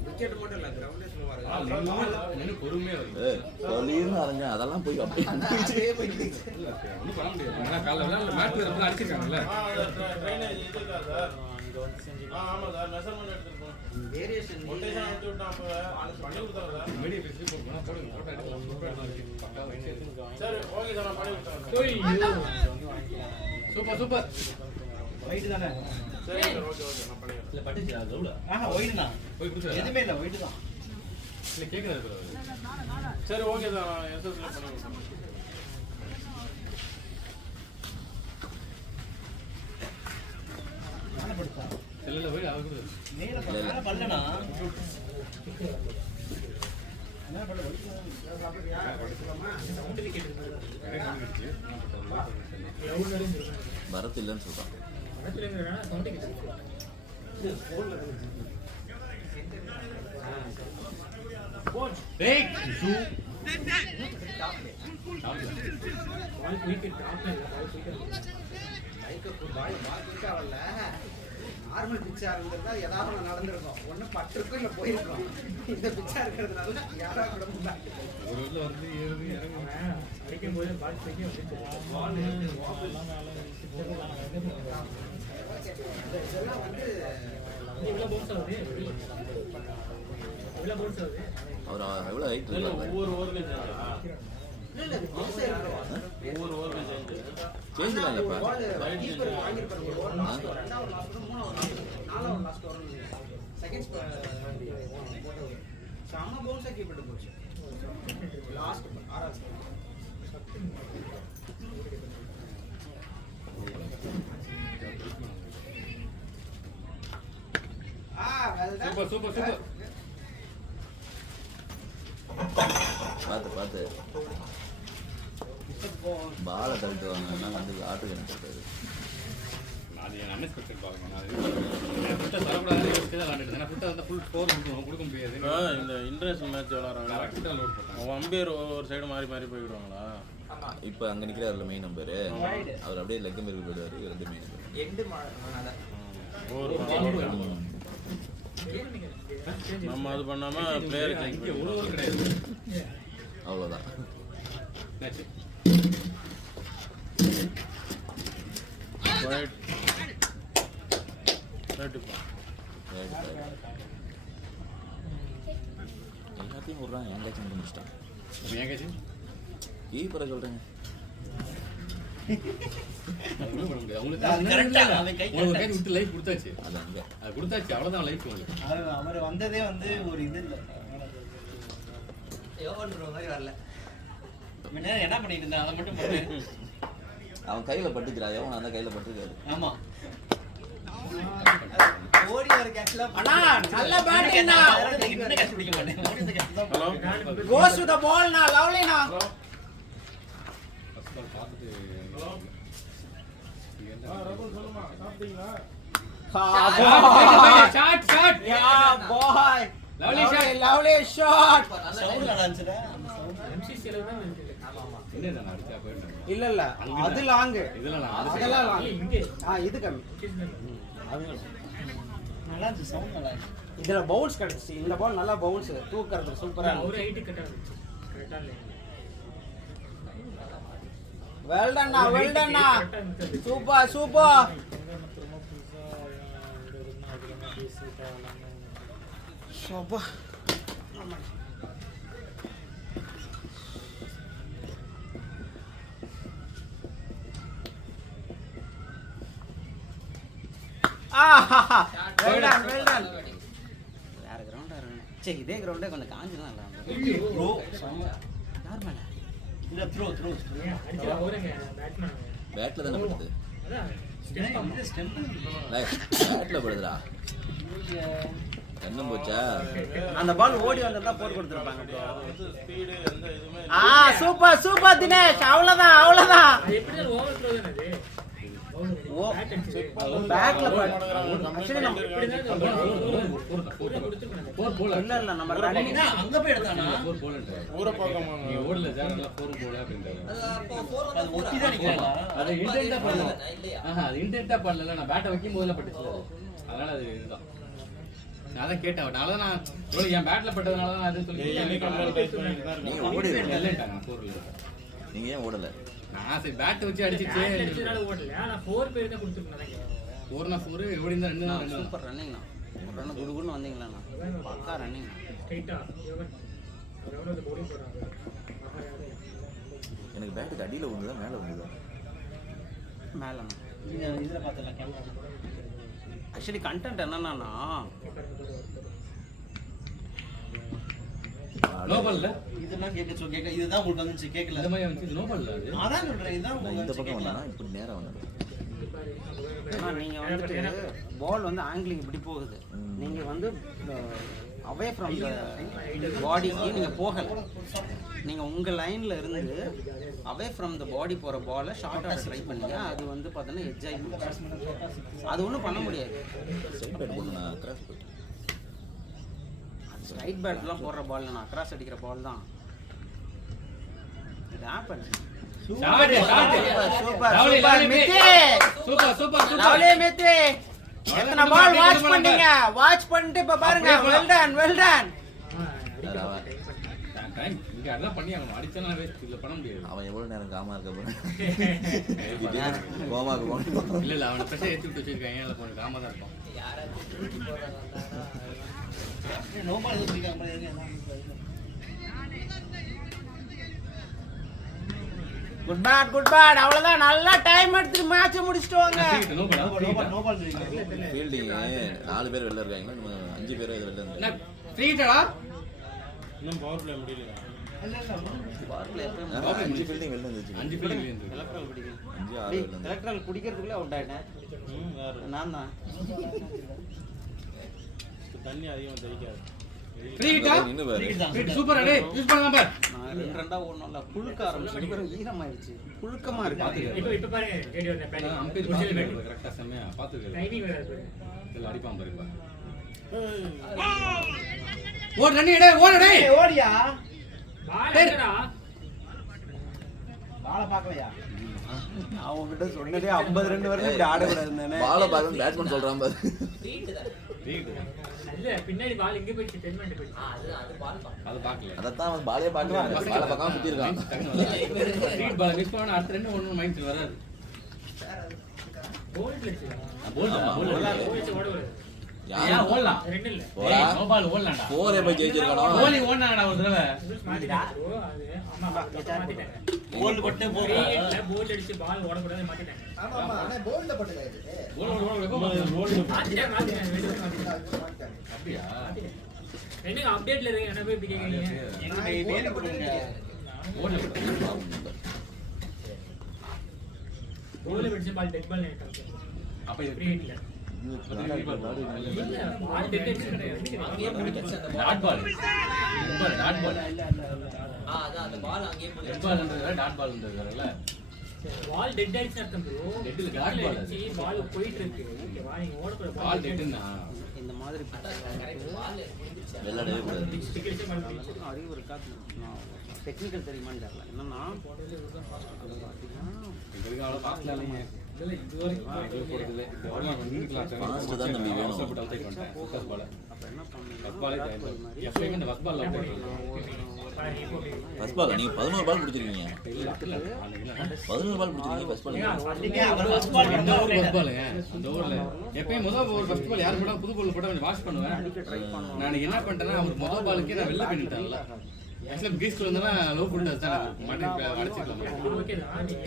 விக்கெட் மட்டும் இல்ல கிரவுண்டே ஸ்லோவா இருக்கு. நின்னு பொறுமையா வருது. சொல்லிருந்து அரைஞ்சேன் அதெல்லாம் போய் அப்படியே அப்படியே போயிட்டு இல்ல ஒண்ணும் பண்ண முடியாது. ஏன்னா காலைல விளையாடல மேட்ச் ரொம்ப அடிச்சிருக்காங்கல்ல. ட்ரைனேஜ் இருக்கா சார்? ஆமா சார், மெஷர்மெண்ட் எடுத்துருக்கோம். வேரியேஷன் ரொட்டேஷன் அனுப்பிச்சு விட்டா அப்போ பண்ணி கொடுத்தாங்க சார். மீடியா பேசி போடுங்க. போடுங்க. போட்டோ எடுத்து சூப்பரா இருக்கு. பக்கா வைங்க. சரி ஓகே சார், நான் பண்ணி கொடுத்தேன். Super super. வைட் தானே. சரி சார், ஓகே ஓகே, நான் பண்ணிடுறேன். இல்லை பட்டுச்சு அது எவ்வளோ வைட் தான். போய் குடுங்க. எதுமே இல்ல வைட் தான். இல்ல கேக்குறாரு bro. சரி ஓகே சார், நான் எஸ்எஸ்ல பண்ணி கொடுத்தேன். செல்லுல போய் அவ குடு. மேலே பண்ணலண்ணா என்ன பண்ண வைட் சவுண்ட் விக்கெட் கரெக்ட் பண்ணிடுச்சு. பரத் இல்லைன்னு சொல்றான். படத்துல இருந்தா சவுண்ட் கேக்குது டேய் ஷூ. பால் விக்கெட் டாப்ல இல்ல பால் விக்கெட் லைக் பால் குயிக்கா வரல. நார்மல் பிச்சா இருந்திருந்தா ஏதாவது ஒண்ணு நடந்திருக்கும். ஒண்ணு பட்டிருக்கும் இல்ல போயிருக்கும். இந்த பிச்சா இருக்கிறதுனால யாராவது விட முடியாது. ஒரு உள்ள வந்து ஏறுது இறங்கு. அடிக்கும் போது பால் தூக்கி வந்துச்சு பால் இதெல்லாம் வந்து இவ்வளவு பவுன்ஸ் ஆகுது இவ்வளவு பவுன்ஸ் ஆகுது அவர் எவ்வளோ ஹைட் இல்லை இருக்காரு? ஒவ்வொரு ஓவர்லையும் சேஞ்சா? இல்ல இது பவுன்ஸே இருக்கு. ஒவ்வொரு ஓவர்லையும் சேஞ்சு. சேஞ்ச்லாம் இல்லைப்பா. பால் கீப்பர் வாங்கிருப்பாரு. ஒரு ஓவர் லாஸ்ட் ஓவர், ரெண்டாவது லாஸ்ட் ஓவர், மூணாவது லாஸ்ட் ஓவர், நாலாவது லாஸ்ட் ஓவர் செகண்ட்ஸ் போட்டவர். செம்ம பவுன்ஸா கீப்பர் போச்சு. லாஸ்ட் ஆறாவது சூப்பர் சூப்பர் சூப்பர். பார்த்து பார்த்து பாலை தவிட்டுவாங்கன்னா வந்து ஆட்டுக்கு என்ன சொல்றாரு? அது அன்எக்ஸ்பெக்டட் பாருங்க. நான் ஃபுட்டை தரக்கூடாது யோசிச்சு தான் விளாண்டுட்டு இருந்தேன். ஃபுட்டை வந்து ஃபுல் ஸ்கோர் கொடுக்க முடியாது. இந்த இன்டர்நேஷனல் மேட்ச் விளாட்றாங்க. கரெக்டாக லோட் போட்டாங்க. அம்பையர் ஒரு சைடு மாறி மாறி போயிடுவாங்களா? இப்போ அங்கே நிற்கிறாருல மெயின் நம்பரு, அவர் அப்படியே லெக் மேற்கு போயிடுவார். இவர் வந்து மெயின் நம்பர். எண்டு ஓவர் நம்ம அது பண்ணாம பிளேயர் சேஞ்ச் இங்கே ஒரு பண்ணி ஓவர் கிடையாது. அவ்வளோதான். என்னாச்சு? ரைட் ரைட்டுப்பா. எல்லாத்தையும் விட்றான். எங்கேயாச்சும் வந்து முடிச்சிட்டான். ஏன் கேச்சு? கீப்பரை சொல்கிறேங்க. ஒன்றும் பண்ண முடியாது. கரெக்டா அவன் கை உங்களுக்கு கை விட்டு லைஃப் கொடுத்தாச்சு. அது அங்கே அது கொடுத்தாச்சு, அவ்வளோதான் லைஃப் உங்களுக்கு. அவர் வந்ததே வந்து ஒரு இது இல்லை. யோகன்ற மாதிரி வரல முன்னாடி என்ன பண்ணிட்டு இருந்தா அதை மட்டும் பண்ணு. அவன் கையில் பட்டுக்கிறா. எவன் அந்த கையில் பட்டுருக்காரு. ஆமா ஓடி வர கேட்ச்ல அண்ணா நல்ல பேட்டிங் னா என்ன கேட்ச் பிடிக்க மாட்டேன் ஓடி வந்து கேட்ச் தான் ஹலோ கோஸ் டு தி பால் நா லவ்லி நா. ஹலோ ஃபர்ஸ்ட் பால் பார்த்துட்டு ரகுல் சொல்லுமா, சாப்பிட்டீங்களா? Shot shot. Yeah boy lovely shot. Lovely shot. Sound நல்லா இருந்துச்சுடா எம்சிசி அளவு தான் இருக்குது என்ன நான் அடிச்சா போயிட்டேன். இல்ல இல்ல அது லாங். இதெல்லாம் நான் அதெல்லாம் லாங். இங்கே இது கம்மி. நல்லா இருந்துச்சு சவுண்ட் நல்லா இருந்துச்சு இதுல பவுன்ஸ் கிடைச்சு. இந்த பால் நல்லா பவுன்ஸ் தூக்குறது சூப்பரா ஒரு ஹைட் கட்ட இருந்துச்சு வெல்டன்னா வெல்டன்னா சூப்பர் சூப்பர். சூப்பர். ஆஹா வெல்டன் வெல்டன். வேற கிரவுண்டா இருக்கு. சே இதே கிரவுண்டே கொஞ்சம் காஞ்சிதான் இல்ல ப்ரோ. நார்மலா இல்ல த்ரோ அடிச்சா ஓடுங்க பேட்ஸ்மேன். பேட்ல தானே படுது. அதான் இது ஸ்டெம்ப் பேட்ல படுதுடா. கண்ணம் போச்சா? அந்த பால் ஓடி வந்தா போட்டு கொடுத்துருப்பாங்க ப்ரோ. ஸ்பீடு எந்த இதுவுமே சூப்பர் சூப்பர் தினேஷ். அவ்வளவுதான் அவ்வளவுதான். அது எப்படி ஓவர் த்ரோ தானே அது. ஓ பேக்ல ஆக்சுவலி நம்ம இல்ல இல்ல நம்ம ரன்னிங் அங்க போய் எடுத்தானா ஊர பக்கமா நீ ஓடல ஜானல 4 போல அப்படின்றாங்க. அது ஒட்டி தான் நிக்கல. அது இன்டென்ட்டா பண்ணல. அது இன்டென்ட்டா பண்ணல. நான் பேட்டை வைக்கும் போதெல்லாம் பட்டுச்சு. அதனால அது இதுதான். நான் அதான் கேட்டேன். அதனால நான் ப்ரோ என் பேட்ல பட்டதனால தான் அது சொல்லி நீங்க ஓடிடுங்க. இல்லைட்டாங்க 4ல. நீங்க ஏன் ஓடல? நான் சரி பேட் வச்சு அடிச்சிச்சே. அடிச்சனால ஓடல. ஆனா 4 பேர் தான் கொடுத்துருக்காங்க. 4னா 4 ஓடி இருந்தா 2 தான். சூப்பர் ரன்னிங் நான் ரன் குடுகுன்னு வந்தீங்களா நான் பக்கா ரன்னிங் ஸ்ட்ரைட்டா ரவுண்ட் போடிங் போறாங்க. எனக்கு பேட்டுக்கு அடியில விழுந்ததா மேல விழுந்ததா? மேல நீங்க இதுல பார்த்தல கேமரா. ஆக்சுவலி கண்டென்ட் என்னன்னா நோபல்ல இதெல்லாம் கேட்க இதுதான் உங்களுக்கு வந்துச்சு கேட்கல. இந்த மாதிரி வந்து நோபல்ல அது. அதான் சொல்றேன் இதுதான் நான் உங்களுக்கு இந்த பக்கம் கேட்கல. வந்தானா இப்படி நேரா வந்தேன். நீங்க வந்துட்டு பால் வந்து ஆங்கிளிங் இப்படி போகுது. நீங்க வந்து அவே ஃப்ரம் பாடிக்கு நீங்க போகல. நீங்க உங்க லைன்ல இருந்து அவே ஃப்ரம் த பாடி போற பாலை ஷார்ட் ஆட ட்ரை பண்ணீங்க. அது வந்து பார்த்தோன்னா எட்ஜ் ஆகி அது ஒன்றும் பண்ண முடியாது. ஸ்ட்ரைட் பேட் போட்டு நான் கிராஸ் போயிட்டேன். ஸ்ட்ரைட் பேட்லாம் போடுற பால் நான் அக்ராஸ் அடிக்கிற பால் தான். இது open. Shot shot super super Mithi. Super super super. Lovely Mithi. எத்தனை பால் வாட்ச் பண்ணீங்க? வாட்ச் பண்ணிட்டு இப்ப பாருங்க. Well done well done. இங்க அதான் பண்ணி அவன் அடிச்சனா வேஸ்ட். இல்ல பண்ண முடியாது. அவன் எவ்வளவு நேரம் காமா இருக்க போறான். கோமாக்கு போறான். இல்ல அவன பிரஷர் ஏத்தி விட்டு வச்சிருக்காங்க. அதனால கொஞ்சம் காமா தான் இருக்கும். நோ பால் இது பிடிக்காம பாருங்க. Good bad good bad. அவ்வளவுதான். நல்லா டைம் எடுத்து மேட்ச் முடிச்சிட்டு வாங்க. நோ பால் தெரியுங்க. ஃபீல்டிங் 4 பேர் வெளில இருக்காங்க. நம்ம 5 பேர் வெளில இருக்காங்க. என்ன ஃப்ரீடா? இன்னும் பவர் பிளே முடியல. பால்ல எப்பவும் 5 ஃபீல்டிங் வெளில இருந்துச்சு. 5 பேர் இருந்து. எலக்ட்ரால் குடிக்கும். 5 6 வெளில இருந்துச்சு. எலக்ட்ரால் குடிக்கிறதுக்குள்ள அவுட் ஆயிட்டேன். யாரு நான் தான். தண்ணி அதிகமா தெளிக்காது. ஃப்ரீடா? நின்னு பாரு. ஃப்ரீ சூப்பர் அடே. யூஸ் பண்ண நம்பர். நான் 2 ஓடணும்ல. புழுக்க ஆரம்பிச்சு பிறகு ஈரமாயிருச்சு. புழுக்கமா இருக்கு. இப்ப பாருங்க ரேடியோ அந்த பேட்டிங் அம்பேர் பாத்து கரெக்ட்டா செமையா பாத்துக்க. டைமிங் வேற இருக்கு. இல்ல அடிப்பான் பாரு இப்ப. ஓடு ரன்னி எடே ஓடு டேய். ஓடியா பால் எங்கடா? பால பார்க்கலையா? நான் உன்கிட்ட சொன்னதே 50 ரன் வரைக்கும் இப்படி ஆட கூடாதுன்னு. பால பாரு பேட்ஸ்மேன் சொல்றான் பாரு. ரீட். இல்ல பின்னாடி பால் எங்க போயிடுச்சு? 10 மினிட் போயிடுச்சு. அது பார்க்கல. அதத்தான் அவன் பாலே பார்க்கறான். பால பார்க்காம சுத்தி இருக்கான். ரீட் பால் மிஸ் பண்ணா அடுத்த ரெண்டு ஒண்ணு மைண்ட் வராது. கோல் பிளேஸ். போல் கோல் பிளேஸ் ஓட வராது. ஏன் ஓடலாம்? ரெண்டு இல்ல. போடா. No ball ஓடலாம்டா. 4 போய் ஜெயிச்சிருக்கானோ. கோலி ஓடுனாங்கடா ஒரு தடவை. மாத்திட்டாங்க bro. அது ஆமா மாத்திட்டாங்க. கோல் போட்டு போறா. இல்ல போல் அடிச்சு பால் ஓட கூடாது மாத்திட்டாங்க. ஆமா ஆமா அண்ணா போல்ல போட்டுல இது மாத்திட்டாங்க அப்படியா? என்னங்க அப்டேட்ல இருக்கு என்ன போய் இப்படி கேக்குறீங்க? எங்க வேல போடுங்க. ஓடல. கோல் அடிச்சு பால் டெட் பால் ஆயிட்டாங்க. அப்ப இது ஃப்ரீ இல்ல. இல்ல பால் டெட் அடிச்சு டாட் பால். Dot ball. அதான் அந்த பால் அங்கேயே போய் டெட் பால்ன்றதுல டாட் பால்ன்றதுல பால் டெட் ஆயிடுச்சு அர்த்தம் ப்ரோ. Dead இல்ல, dot ball அது. பால் போயிட்டு இருக்கு. ஓகேவா? நீங்க ஓட போற பால் டெட்னா இந்த மாதிரி வெள்ளடவே கூடாது. டிக்கெட்ஸ் பால் போயிடுச்சு. அறிவு இருக்கா? டெக்னிக்கல் தெரியுமான்னு தெரியல. என்னன்னா அது பார்த்தீங்கன்னா இதுக்கு அவ்வளவு பாஸ்ட்ல இல்லைங்க. இல்ல இது வரைக்கும் போறது இல்ல. இந்த வரலாம் நின்னுக்கலாம். Fast தான் தம்பி வேணும். அவசரப்பட்டு அவுட் ஆயிட்டாங்க. First ball. அப்ப என்ன ஃபர்ஸ்ட் பாலே பண்ணீங்கன்னா எப்பவுமே இந்த ஃபர்ஸ்ட் பால்ல அவுட் ஆயிட்டாங்க. ஃபர்ஸ்ட் பால் நீங்க 11 பால் பிடிச்சிருக்கீங்க. 11 பால் பிடிச்சிருக்கீங்க ஃபர்ஸ்ட் பால். அந்த ஓவர் ஃபர்ஸ்ட் பாலுங்க. அந்த ஓவர்ல எப்பயும் முதல் ஓவர் ஃபர்ஸ்ட் பால் யார் போட்டா புது பால் போட்டா கொஞ்சம் வாஷ் பண்ணுவேன். நான் என்ன பண்ணிட்டேன்னா அவர் முதல் பாலுக்கே நான் வெளில பண்ணிட்டேன்ல. ஆக்சுவலா கிரீஸ்ல வந்தா லோ ஃபுட் தான் மாட்டி அடிச்சிடலாம்.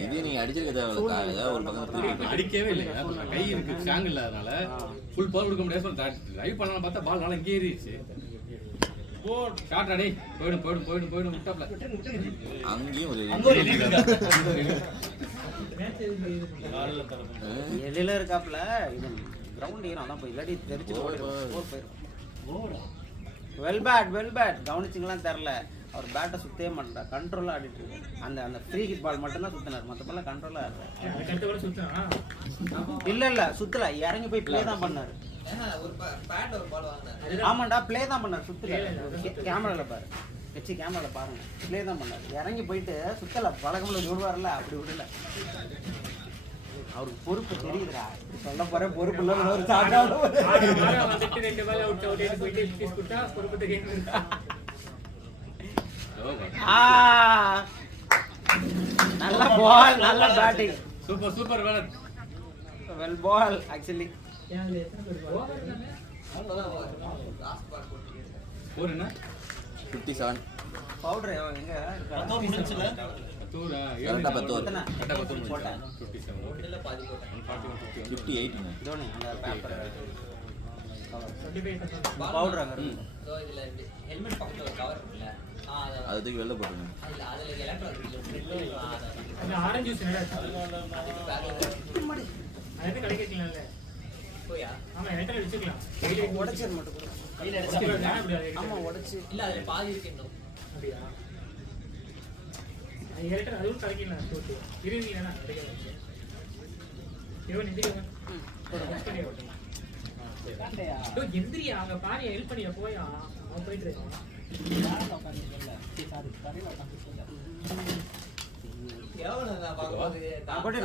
இதே நீங்க அடிச்சிருக்க தேவையில்ல. ஒரு பக்கம் திருப்பி அடிக்கவே இல்லைங்க. கை இருக்கு ஸ்ட்ராங் இல்லாதனால ஃபுல் பால் கொடுக்க முடியாது. ட்ரைவ் பண்ணலாம் பார்த்தா பால் நல்லா இங்கே ஏறிடுச்சு. ஷாட் அடி போயிடும் விட்டாப்ல. அங்கேயும் ஒரு எதில இருக்காப்ல இது கிரவுண்ட் ஏறும் அதான் போய் இல்லாட்டி தெரிச்சு போயிடும். வெல் பேட் கவனிச்சிங்களாம் தெரில. அவர் பேட்டை சுத்தவே மாட்டார், கண்ட்ரோலாக ஆடிட்டு இருக்கு. அந்த ஃப்ரீ ஹிட் பால் மட்டும்தான் சுத்தினார், மற்ற பால் கண்ட்ரோலாக ஆடுறாரு. இல்லை சுத்தல, இறங்கி போய் ப்ளே தான் பண்ணாரு. ஆமாண்டா ப்ளே தான் பண்ணார், சுத்தல. கேமராவில் பாரு, வச்சு கேமராவில் பாருங்க, ப்ளே தான் பண்ணார். இறங்கி போயிட்டு சுத்தலை, பழக்கமில் விடுவார்ல அப்படி விடல. அவருக்கு பொறுப்பு தெரியுதுடா, சொல்ல போற பொறுப்பு இல்லை. ஒரு நல்ல பால், நல்ல batting, super well ball. Actually ஒரு என்ன 57 பவுடர் எங்க பத்தோ முடிஞ்சல தூரா கரெக்டா 10 போட்டேன். 58 தோனி அந்த பேப்பர் பவுடர் அங்க இருக்கு. இதுல ஹெல்மெட் பக்கத்துல ஒரு கவர் இருக்குல்ல, அது தூக்கி வெளில போட்டுருங்க. அதுல எலக்ட்ரானிக் அந்த ஆரஞ்சு ஜூஸ் என்னடா அது கிடைக்கல போயா? ஆமா எலக்ட்ரானிக் வெச்சுக்கலாம், உடைச்சது மட்டும் கூட. கையில எடுத்து ஆமா உடைச்சு இல்ல அதுல பாதி இருக்கு இன்னும். அப்படியா? அது எலக்ட்ரானிக் அதுவும் கிடைக்கல போட்டு இருவீங்கனா கிடைக்காது. இவன் நிதிக்கு பண்ணி ஓட்டு. டோ எந்திரியா அங்க பாரு, ஹெல்ப் பண்ணியா போயா, அவன் போயிட்டு இருக்கான். எவ்வளவு நான் பாக்கும்போது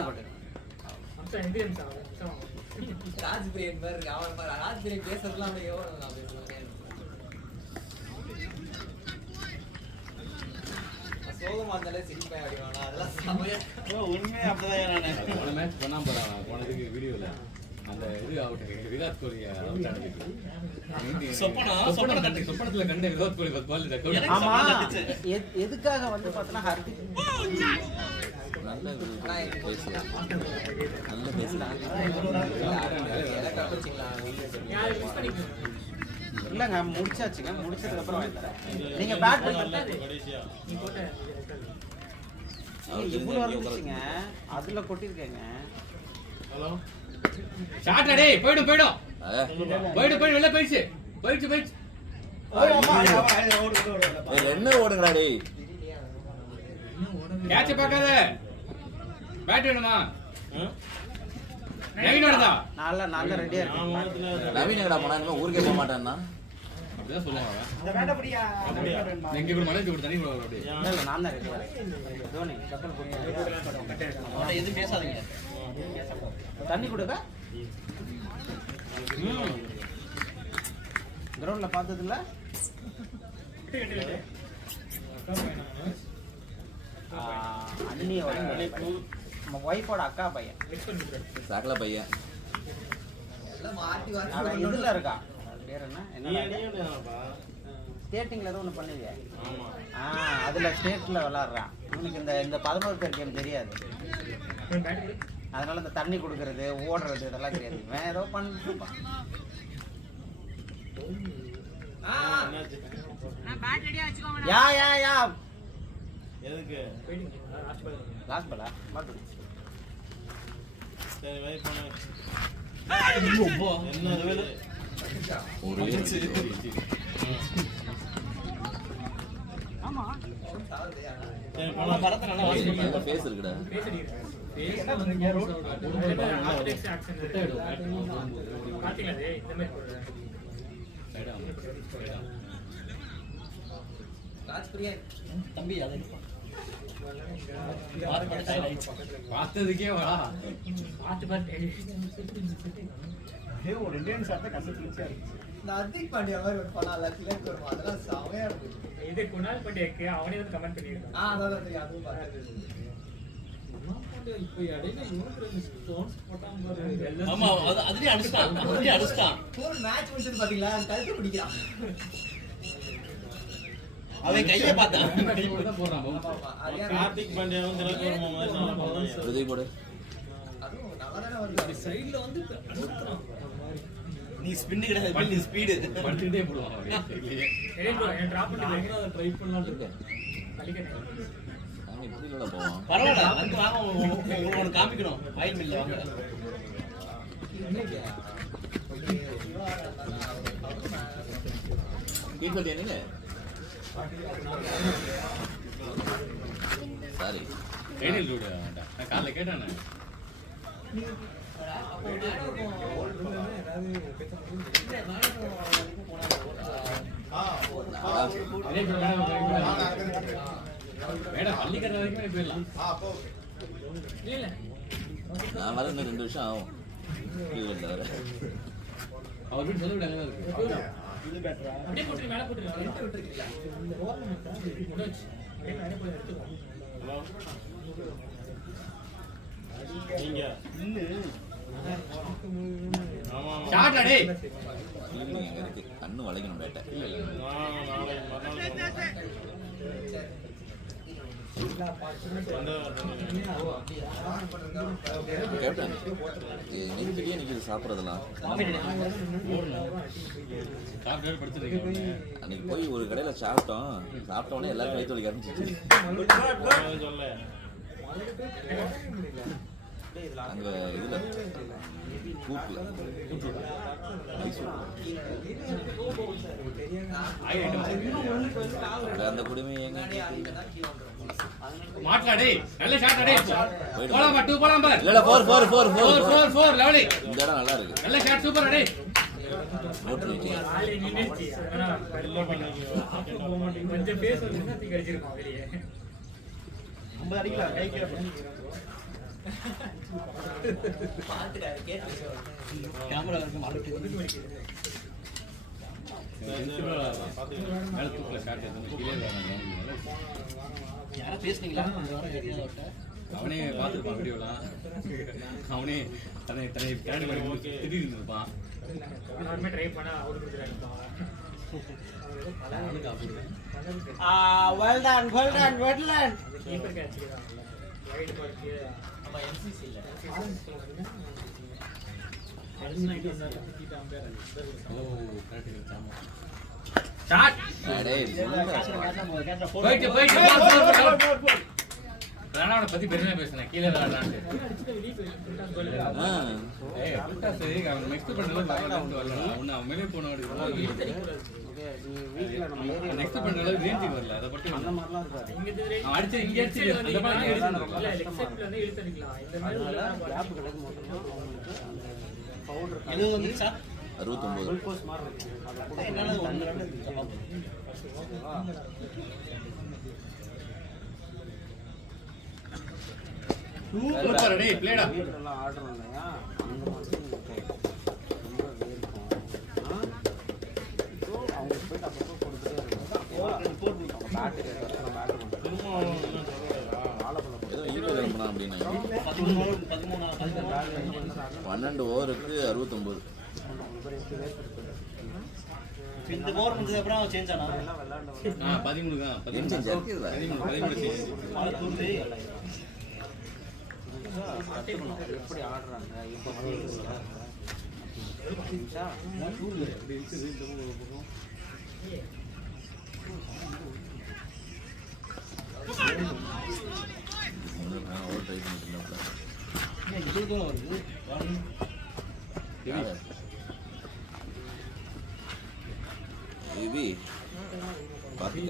போட்டு அம்சா எந்திரியா அம்சா ராஜ் பிரியன் மாதிரி இருக்கு. அவன் பாரு, ராஜ் பிரியன் பேசுறதுலாம் அப்படியே எவ்வளவு நான் பேசுவேன். சோகமா இருந்தாலே சிரிப்பேன் அப்படிவானா, அதெல்லாம் சமையா உண்மையே அப்படிதான். நானு போன மேட்ச் பண்ணாம போறான். போனதுக்கு வீடியோல அந்த இது அவுட் விராட் கோலி அவுட் ஆனதுக்கு சொப்பனத்துல கண்ட விராட் கோலி பால் ரெக்கார்ட். ஆமா எதுக்காக வந்து பார்த்தனா ஹார்திக் நல்ல பேசலாம், நல்ல பேசலாம். யாரை மிஸ் பண்ணிட்டீங்க? இல்லங்க முடிச்சாச்சுங்க, முடிச்சதுக்கு அப்புறம் வாங்கி தரேன். நீங்க பேட் பண்ணி கடைசியா நீ போட்ட இவ்வளவு வந்துச்சுங்க, அதுல கொட்டிருக்கேங்க. ஹலோ ஷாட் அடி போய்டும் வெளில போயிடுச்சு. என்ன ஓடுங்கடா டேய், கேட்ச் பார்க்காத. பேட் வேணுமா? நவீன் வருதா? நல்ல ரெடியா இருக்கு. நவீன் எங்கடா போனா? இனிமே ஊருக்கே போக மாட்டான்னா அப்படிதான் சொல்லுவாங்க. எங்க கூட மலைக்கு கூட தண்ணி கூட அப்படியே. இல்ல நான் தான் ரெடியா இருக்கேன். தோனி கப்பல் அவனை எதுவும் பேசாதீங்க. தண்ணி கொடுக்க கிரவுண்ட்ல பார்த்தது இல்ல. அண்ணியோட நம்ம ஒய்ஃபோட அக்கா பையன், சாக்கல பையன். எல்லாம் மாத்தி அதான் இதுல இருக்கா, பேர் என்ன நீ என்னப்பா ஸ்டேட்டிங்ல ஏதோ ஒன்று பண்ணுவியா? ஆமா அதுல ஸ்டேட்ல விளாடுறான். இவனுக்கு இந்த 11 பேர் கேம் தெரியாது, அதனால இந்த தண்ணி கொடுக்கறது ஓடுறது இதெல்லாம் தெரியாது. வேற ஏதோ பண்ணிட்டு இருப்பான். யா எதுக்கு லாஸ்ட் பாலா மாட்டு. சரி வை பண்ணு. என்ன இது? ஒரு ஆமா சரி போனா பரத்தை நல்லா வாசி நல்ல ஃபேஸ் இருக்குடா. ராஜ் பிரியன் தம்பி அதை பார்த்ததுக்கே வா. ஒரு 2 ரன் சாப்பிட்டா கசப்பிடிச்சா இருந்துச்சு. இந்த ஹர்திக் பாண்டியா மாதிரி ஒரு படம் லக்கிலேட் வரும் அதெல்லாம் செமையா இருந்துச்சு. இது குணால் பாண்டியாக்கு அவனே வந்து கமெண்ட் பண்ணியிருக்கான். அதான் தெரியும் அதுவும் பார்த்தேன். ஆமா அதுலயே அடிச்சிட்டான் ஒரு மேட்ச் முடிச்சது பாத்தீங்களா கழுத்து பிடிக்கிறான். அவன் கையை பார்த்தான். கை போட்டு தான் போடுறான். கார்த்திக் பாண்டியாவும் திலகவர்மா மாதிரி நல்லா போடுறாங்க. விஜய் போடு. அதுவும் நல்லா தானே வருது. சைடுல வந்து நீ ஸ்பின் கிடையாது நீ ஸ்பீடு படுத்துக்கிட்டே போடுவான் அப்படியே. சரி bro, என்ன drop பண்ணிட்டு அதை ட்ரை பண்ணலாம்னு இருக்கேன். கலிக்கணும். நாங்க இப்படி இல்ல போவோம். பரவாயில்ல வந்து வாங்க உங்களுக்கு காமிக்கணும் ஆயில் மில்ல வாங்க. வீட் பட்டியா நீங்க? சாரி. டேனியல் ரூட் வேண்டாம். நான் காலைல கேட்டானே. மேடம் பள்ளிக்கடை வரைக்கும் போயிடலாம். இல்ல நான் வர இன்னும் 2 வருஷம் ஆகும். இல்ல வர. அவர் வீட்டு சொல்ல விட இருக்கு. இது பெட்டரா? அப்படியே போட்டு மேல போட்டு விட்டுருக்கீங்களா? இந்த ஓரம் முடிச்சு. அப்படியே மேல போய் எடுத்துக்கோ. நீங்க இல்ல ஆமா ஷாட் அடே. ஈவினிங் எங்க இருக்கு? கண்ணு வளைக்கணும் பேட்டை. இல்ல இல்ல. நாளை மறுநாள் கேப்டன் நெருக்கடியே நிற்கிது சாப்பிட்றதெல்லாம். சாப்பிட்டு படுத்துருக்கீங்க. அன்னைக்கு போய் ஒரு கடையில் சாப்பிட்டோம். சாப்பிட்ட உடனே எல்லாரும் கை தொழில் ஆரம்பிச்சிச்சு. சொல்ல அங்கே இதில் கூப்பில் அந்த குடுமை எங்க மாட்லாடே. நல்ல ஷாட் அடே. போலாம் பா 2 போலாம் பா. இல்ல 4 4 4 4 4 4 லவ்லி. இந்த இடம் நல்லா இருக்கு. நல்ல ஷாட் சூப்பர் அடே. நோட் பண்ணிட்டீங்க. ஆளே நின்னுச்சு. அதனால கொஞ்சம் பேஸ் வந்து தூக்கி அடிச்சிருக்கோம் வெளியே. 50 அடிக்கலாம் கை கீழ பாத்துட்டாரு கேட்டு கேமரா இருக்கு மாட்டு மேல தூக்கல ஷாட் எடுத்து கீழே வராங்க. யாரா பேசுனீங்களா? அவனே பார்த்துருப்பான் வீடியோலாம். அவனே தன்னை கேட்டு பண்ணி திடீர்னு இருப்பான். நார்மலா ட்ரை பண்ணா அவுட் கொடுத்துறாங்க. well done கீப்பர் கேட்ச் தான். வைட் பார்க்கு நம்ம எம்சிசி இல்ல ஓ கரெக்ட் ஆமா. ஷாட். டேய் போயிட்டு ராணாவோட பத்தி பெருமையா பேசுனேன். கீழே ராணான்னு. ஏய் புட்டா சரி அவன் நெக்ஸ்ட் பண்றது வரல. அவன் மேலே போனோம். நெக்ஸ்ட் பண்றது ரேஞ்சுக்கு வரல. அத பத்தி அந்த மாதிரிலாம் இருக்காது. இங்க அடிச்சு இங்க அடிச்சு அந்த பால் எடுத்துறோம். இல்ல லெஃப்ட் சைடுல வந்து இழுத்தடிக்கலாம். இந்த மாதிரி கேப் கிடைக்கும் மட்டும் பவுடர் எது வந்துச்சா? 69. குளுக்கோஸ் மாதிரி இருக்கு. அத கூட என்னால ஒன்னு ரெண்டு சூப்பர் அடே பிளேடா. வீட்ல ஆர்டர் இல்லையா அந்த மாதிரி இருக்கும். ரொம்ப வேர்க்கும். ஸோ அவங்க போயிட்டு அப்பப்போ கொடுத்துட்டே இருக்காங்க. போட்டு பேட்டரி திரும்ப என்ன சொல்லலையா? ஏதோ ஈவோ கிளம்பலாம் அப்படின்னா 12 ஓவருக்கு 69. இந்த ஓவர் முடிஞ்சது அப்புறம் சேஞ்ச் ஆனா 13 தான். 13 change ஆயிருக்குல்ல? 13 change. பால் தூண்டு கற்றுக்கணும் எப்படி ஆடுறாங்க இப்போ ஓவர் ட்ரை பண்ணிட்டு இருந்தாப்ல. இது தூரம் வருது. யாரு? பேபி பாத்துக்க.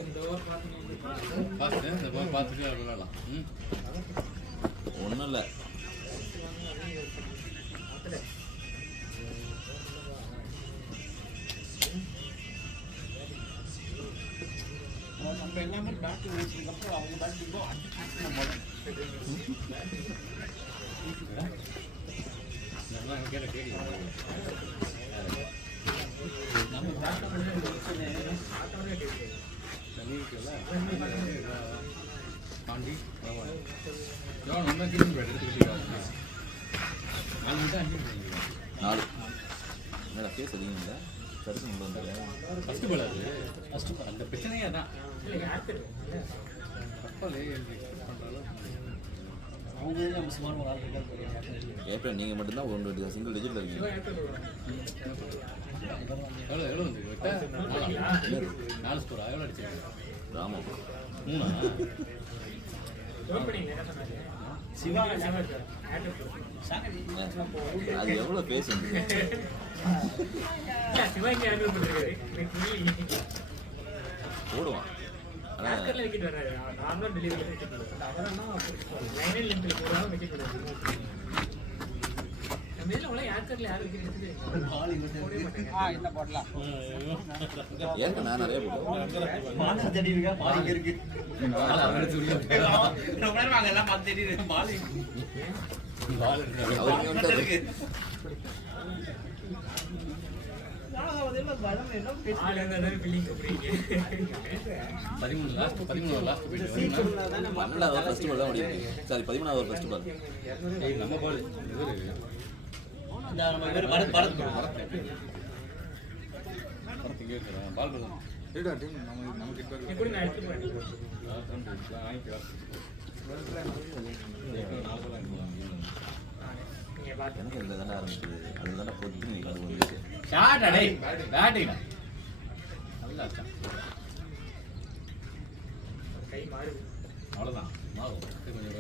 பாத்து இந்த பால் பாத்துட்டு விளையாடலாம். ஒன்றும் இல்லை. நம்ம எல்லாமே பேட்டிங் வச்சதுக்கப்புறம் அவங்க பேட்டிங்கோ பாண்டி ஜான் ஒன்றா கிளம்பி எடுத்துக்கிட்டீங்க 4 மீட்டர் 5 மீட்டர் 4 என்னடா கேஸ் அதிகம் இல்லை கருத்து கொண்டு வந்தாங்க ஃபர்ஸ்ட் பால் அது ஃபர்ஸ்ட் பால் அந்த பிரச்சனையே அதான் கப்பலே அவங்க நம்ம சுமார் ஒரு ஆள் இருக்காங்க. ஏப்ரல் நீங்கள் மட்டும்தான் 1 சிங்கிள் டிஜிட்டில் இருக்கீங்க. எவ்வளோ வந்து 4 ஸ்கோரா எவ்வளோ அடிச்சிருக்கீங்க? ராமம் 3 சிவா அது எவ்வளோ பேசுங்க போடுவான் ஆனால் என்ன போடலாம் ஏற்க நான் நிறைய போடுவேன். மாதம் தடி இருக்கா பாதிங்க இருக்கு. ரொம்ப நேரம் அங்க எல்லாம் பார்த்து தெரியுது பால் அவருக்கு வந்து லாஸ்ட் போயிட்டு 12வது ஃபர்ஸ்ட் பால் தான் ஓடிருக்கு. Sorry 13வது first ball. நம்ம பால் நம்ம பேர் பரத் பரத் இங்கே இருக்கிறேன் பால் எனக்கு இதில் தானே ஆரம்பிக்குது. அதில் தானே பொத்து அது வந்துச்சு. ஷாட் அடே பேட்டிங் நல்லா கை மாறுது. அவ்வளோதான் மாறும் கொஞ்சம்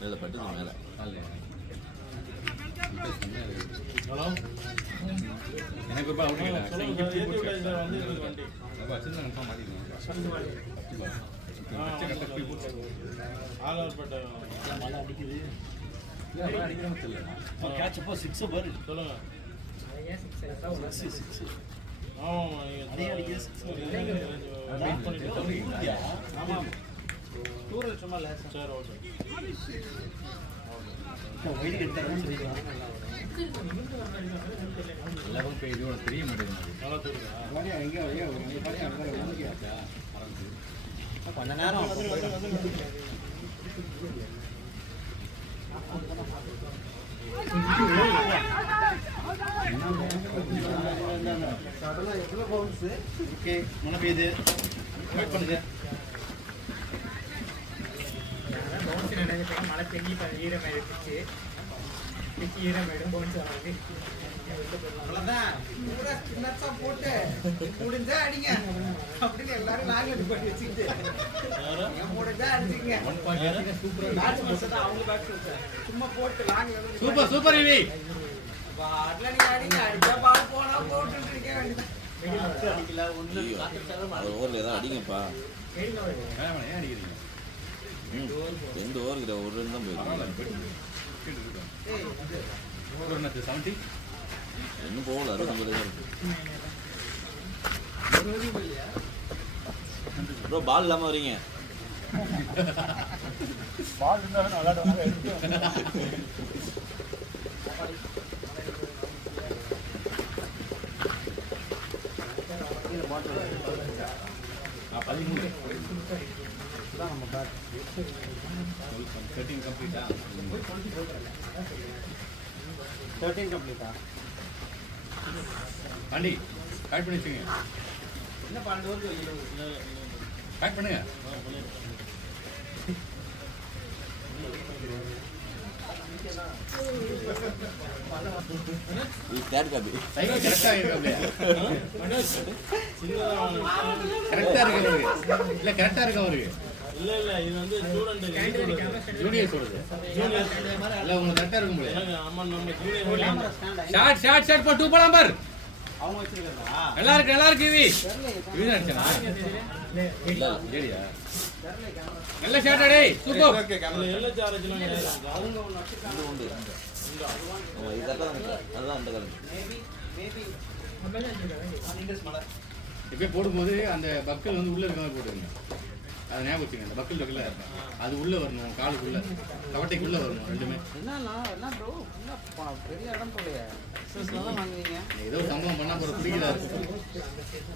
மேலே பட்டுது மேலே. எனக்கு ஒரு அவுட் இல்லை ஏற்றி விட்டாச்சு சார் வந்து வண்டி சின்ன கன்ஃபார்ம் மாட்டிக்கலாம் ஆலார்பேட்டை மழை அடிக்குது. அடிக்கிறோம் தெரியல கேட்ச் அப்போ 6 பாரு. சொல்லுங்க. ஏன் 6 ஆயிடுச்சா? 6. ஆமாம் அதே அடிக்குது 6. வெயிட் பண்ணிட்டு சொல்றீங்களா? ஆமாம். டூரல் சும்மா லேசா. சரி ஓகே. வெயிட் எடுத்தாருன்னு சொல்லிக்கலாம். எல்லாரும் போய் இதோட தெரிய மாட்டேங்குது நல்லா தூருங்க. கொஞ்ச நேரம் ஓகே மழை பெய்யுது. வெயிட் பண்ணுங்க. பவுன்ஸ் நினைச்சிருக்கேன். மழை பெஞ்சு ஈரமாயிடுச்சு. ஈரமாயிடும் பவுன்ஸ் ஆகுது. அவ்வளவுதான் பூரா ஸ்பின்னர்ஸா போட்டு முடிஞ்சா அடிங்க அப்படின்னு எல்லாரும் நாங்க பண்ணி வச்சுக்கிட்டு முடிஞ்சா அடிச்சுங்க. அவங்க பேட் சும்மா போட்டு லாங் சூப்பர் சூப்பர் இவி பாட்ல நீங்க அடிங்க அடிச்சா பால் போனா போட்டுட்டு இருக்க வேண்டியது. அடிக்கல ஒண்ணு ஐயோ, ஒரு ஓவரில் ஏதாவது அடிங்கப்பா. ஏன் அடிக்கிறீங்க எந்த ஓவருக்கு ஒரு ரன் தான் போயிருக்கு. ஒரு 70 இன்னும் போகல 69 தான் இருக்கு. ப்ரோ பால் இல்லாமல் வரீங்க. பால் இருந்தாலும் விளையாடுவாங்க. நம்ம பேட் 13 கம்ப்ளீட்டா 13 கம்ப்ளீட்டா. வண்டி பேக் பண்ணி வச்சுங்க. என்ன 12 ஓவர் பேக் பண்ணுங்க. இது தேர்ட் காப்பி. சைக்கிள் கரெக்டா இருக்கு கரெக்டா இருக்கு அவருக்கு இல்ல கரெக்டா இருக்கு அவருக்கு இல்லை இல்லை இது வந்து ஸ்டூடெண்ட் ஜூனியர் சொல்றது இல்ல உங்களுக்கு கரெக்டா இருக்கும் போல ஆமாம் நம்ம ஜூனியர் ஷாட் ஷாட் ஷாட் போ 2 போலாம் பார் அவங்க வச்சிருக்கிறதா நல்லா இருக்கு இவி இவி அடிச்சனா இல்ல ஏடியா நல்ல ஷாட் டேய் சூப்பர் இதுல எல்ல சார்ஜ்லாம் கிடையாது. அவங்க ஒன்று வச்சிருக்காங்க. இது உண்டு இதெல்லாம் அதுதான் அந்த கலர் மேபி நம்ம மலை இப்ப போடும்போது அந்த பக்கல் வந்து உள்ள இருக்க மாதிரி போட்டுருங்க. அது ஞாபகம் வச்சுங்க. அந்த பக்கல் இருக்குல்ல அது உள்ள வரணும், காலுக்குள்ள கவட்டைக்குள்ள வரணும் ரெண்டுமே. என்ன ப்ரோ பெரிய இடம் போலையே தான் வாங்குவீங்க. ஏதோ சம்பவம் பண்ணா போற பிடிக்கல இருக்கு.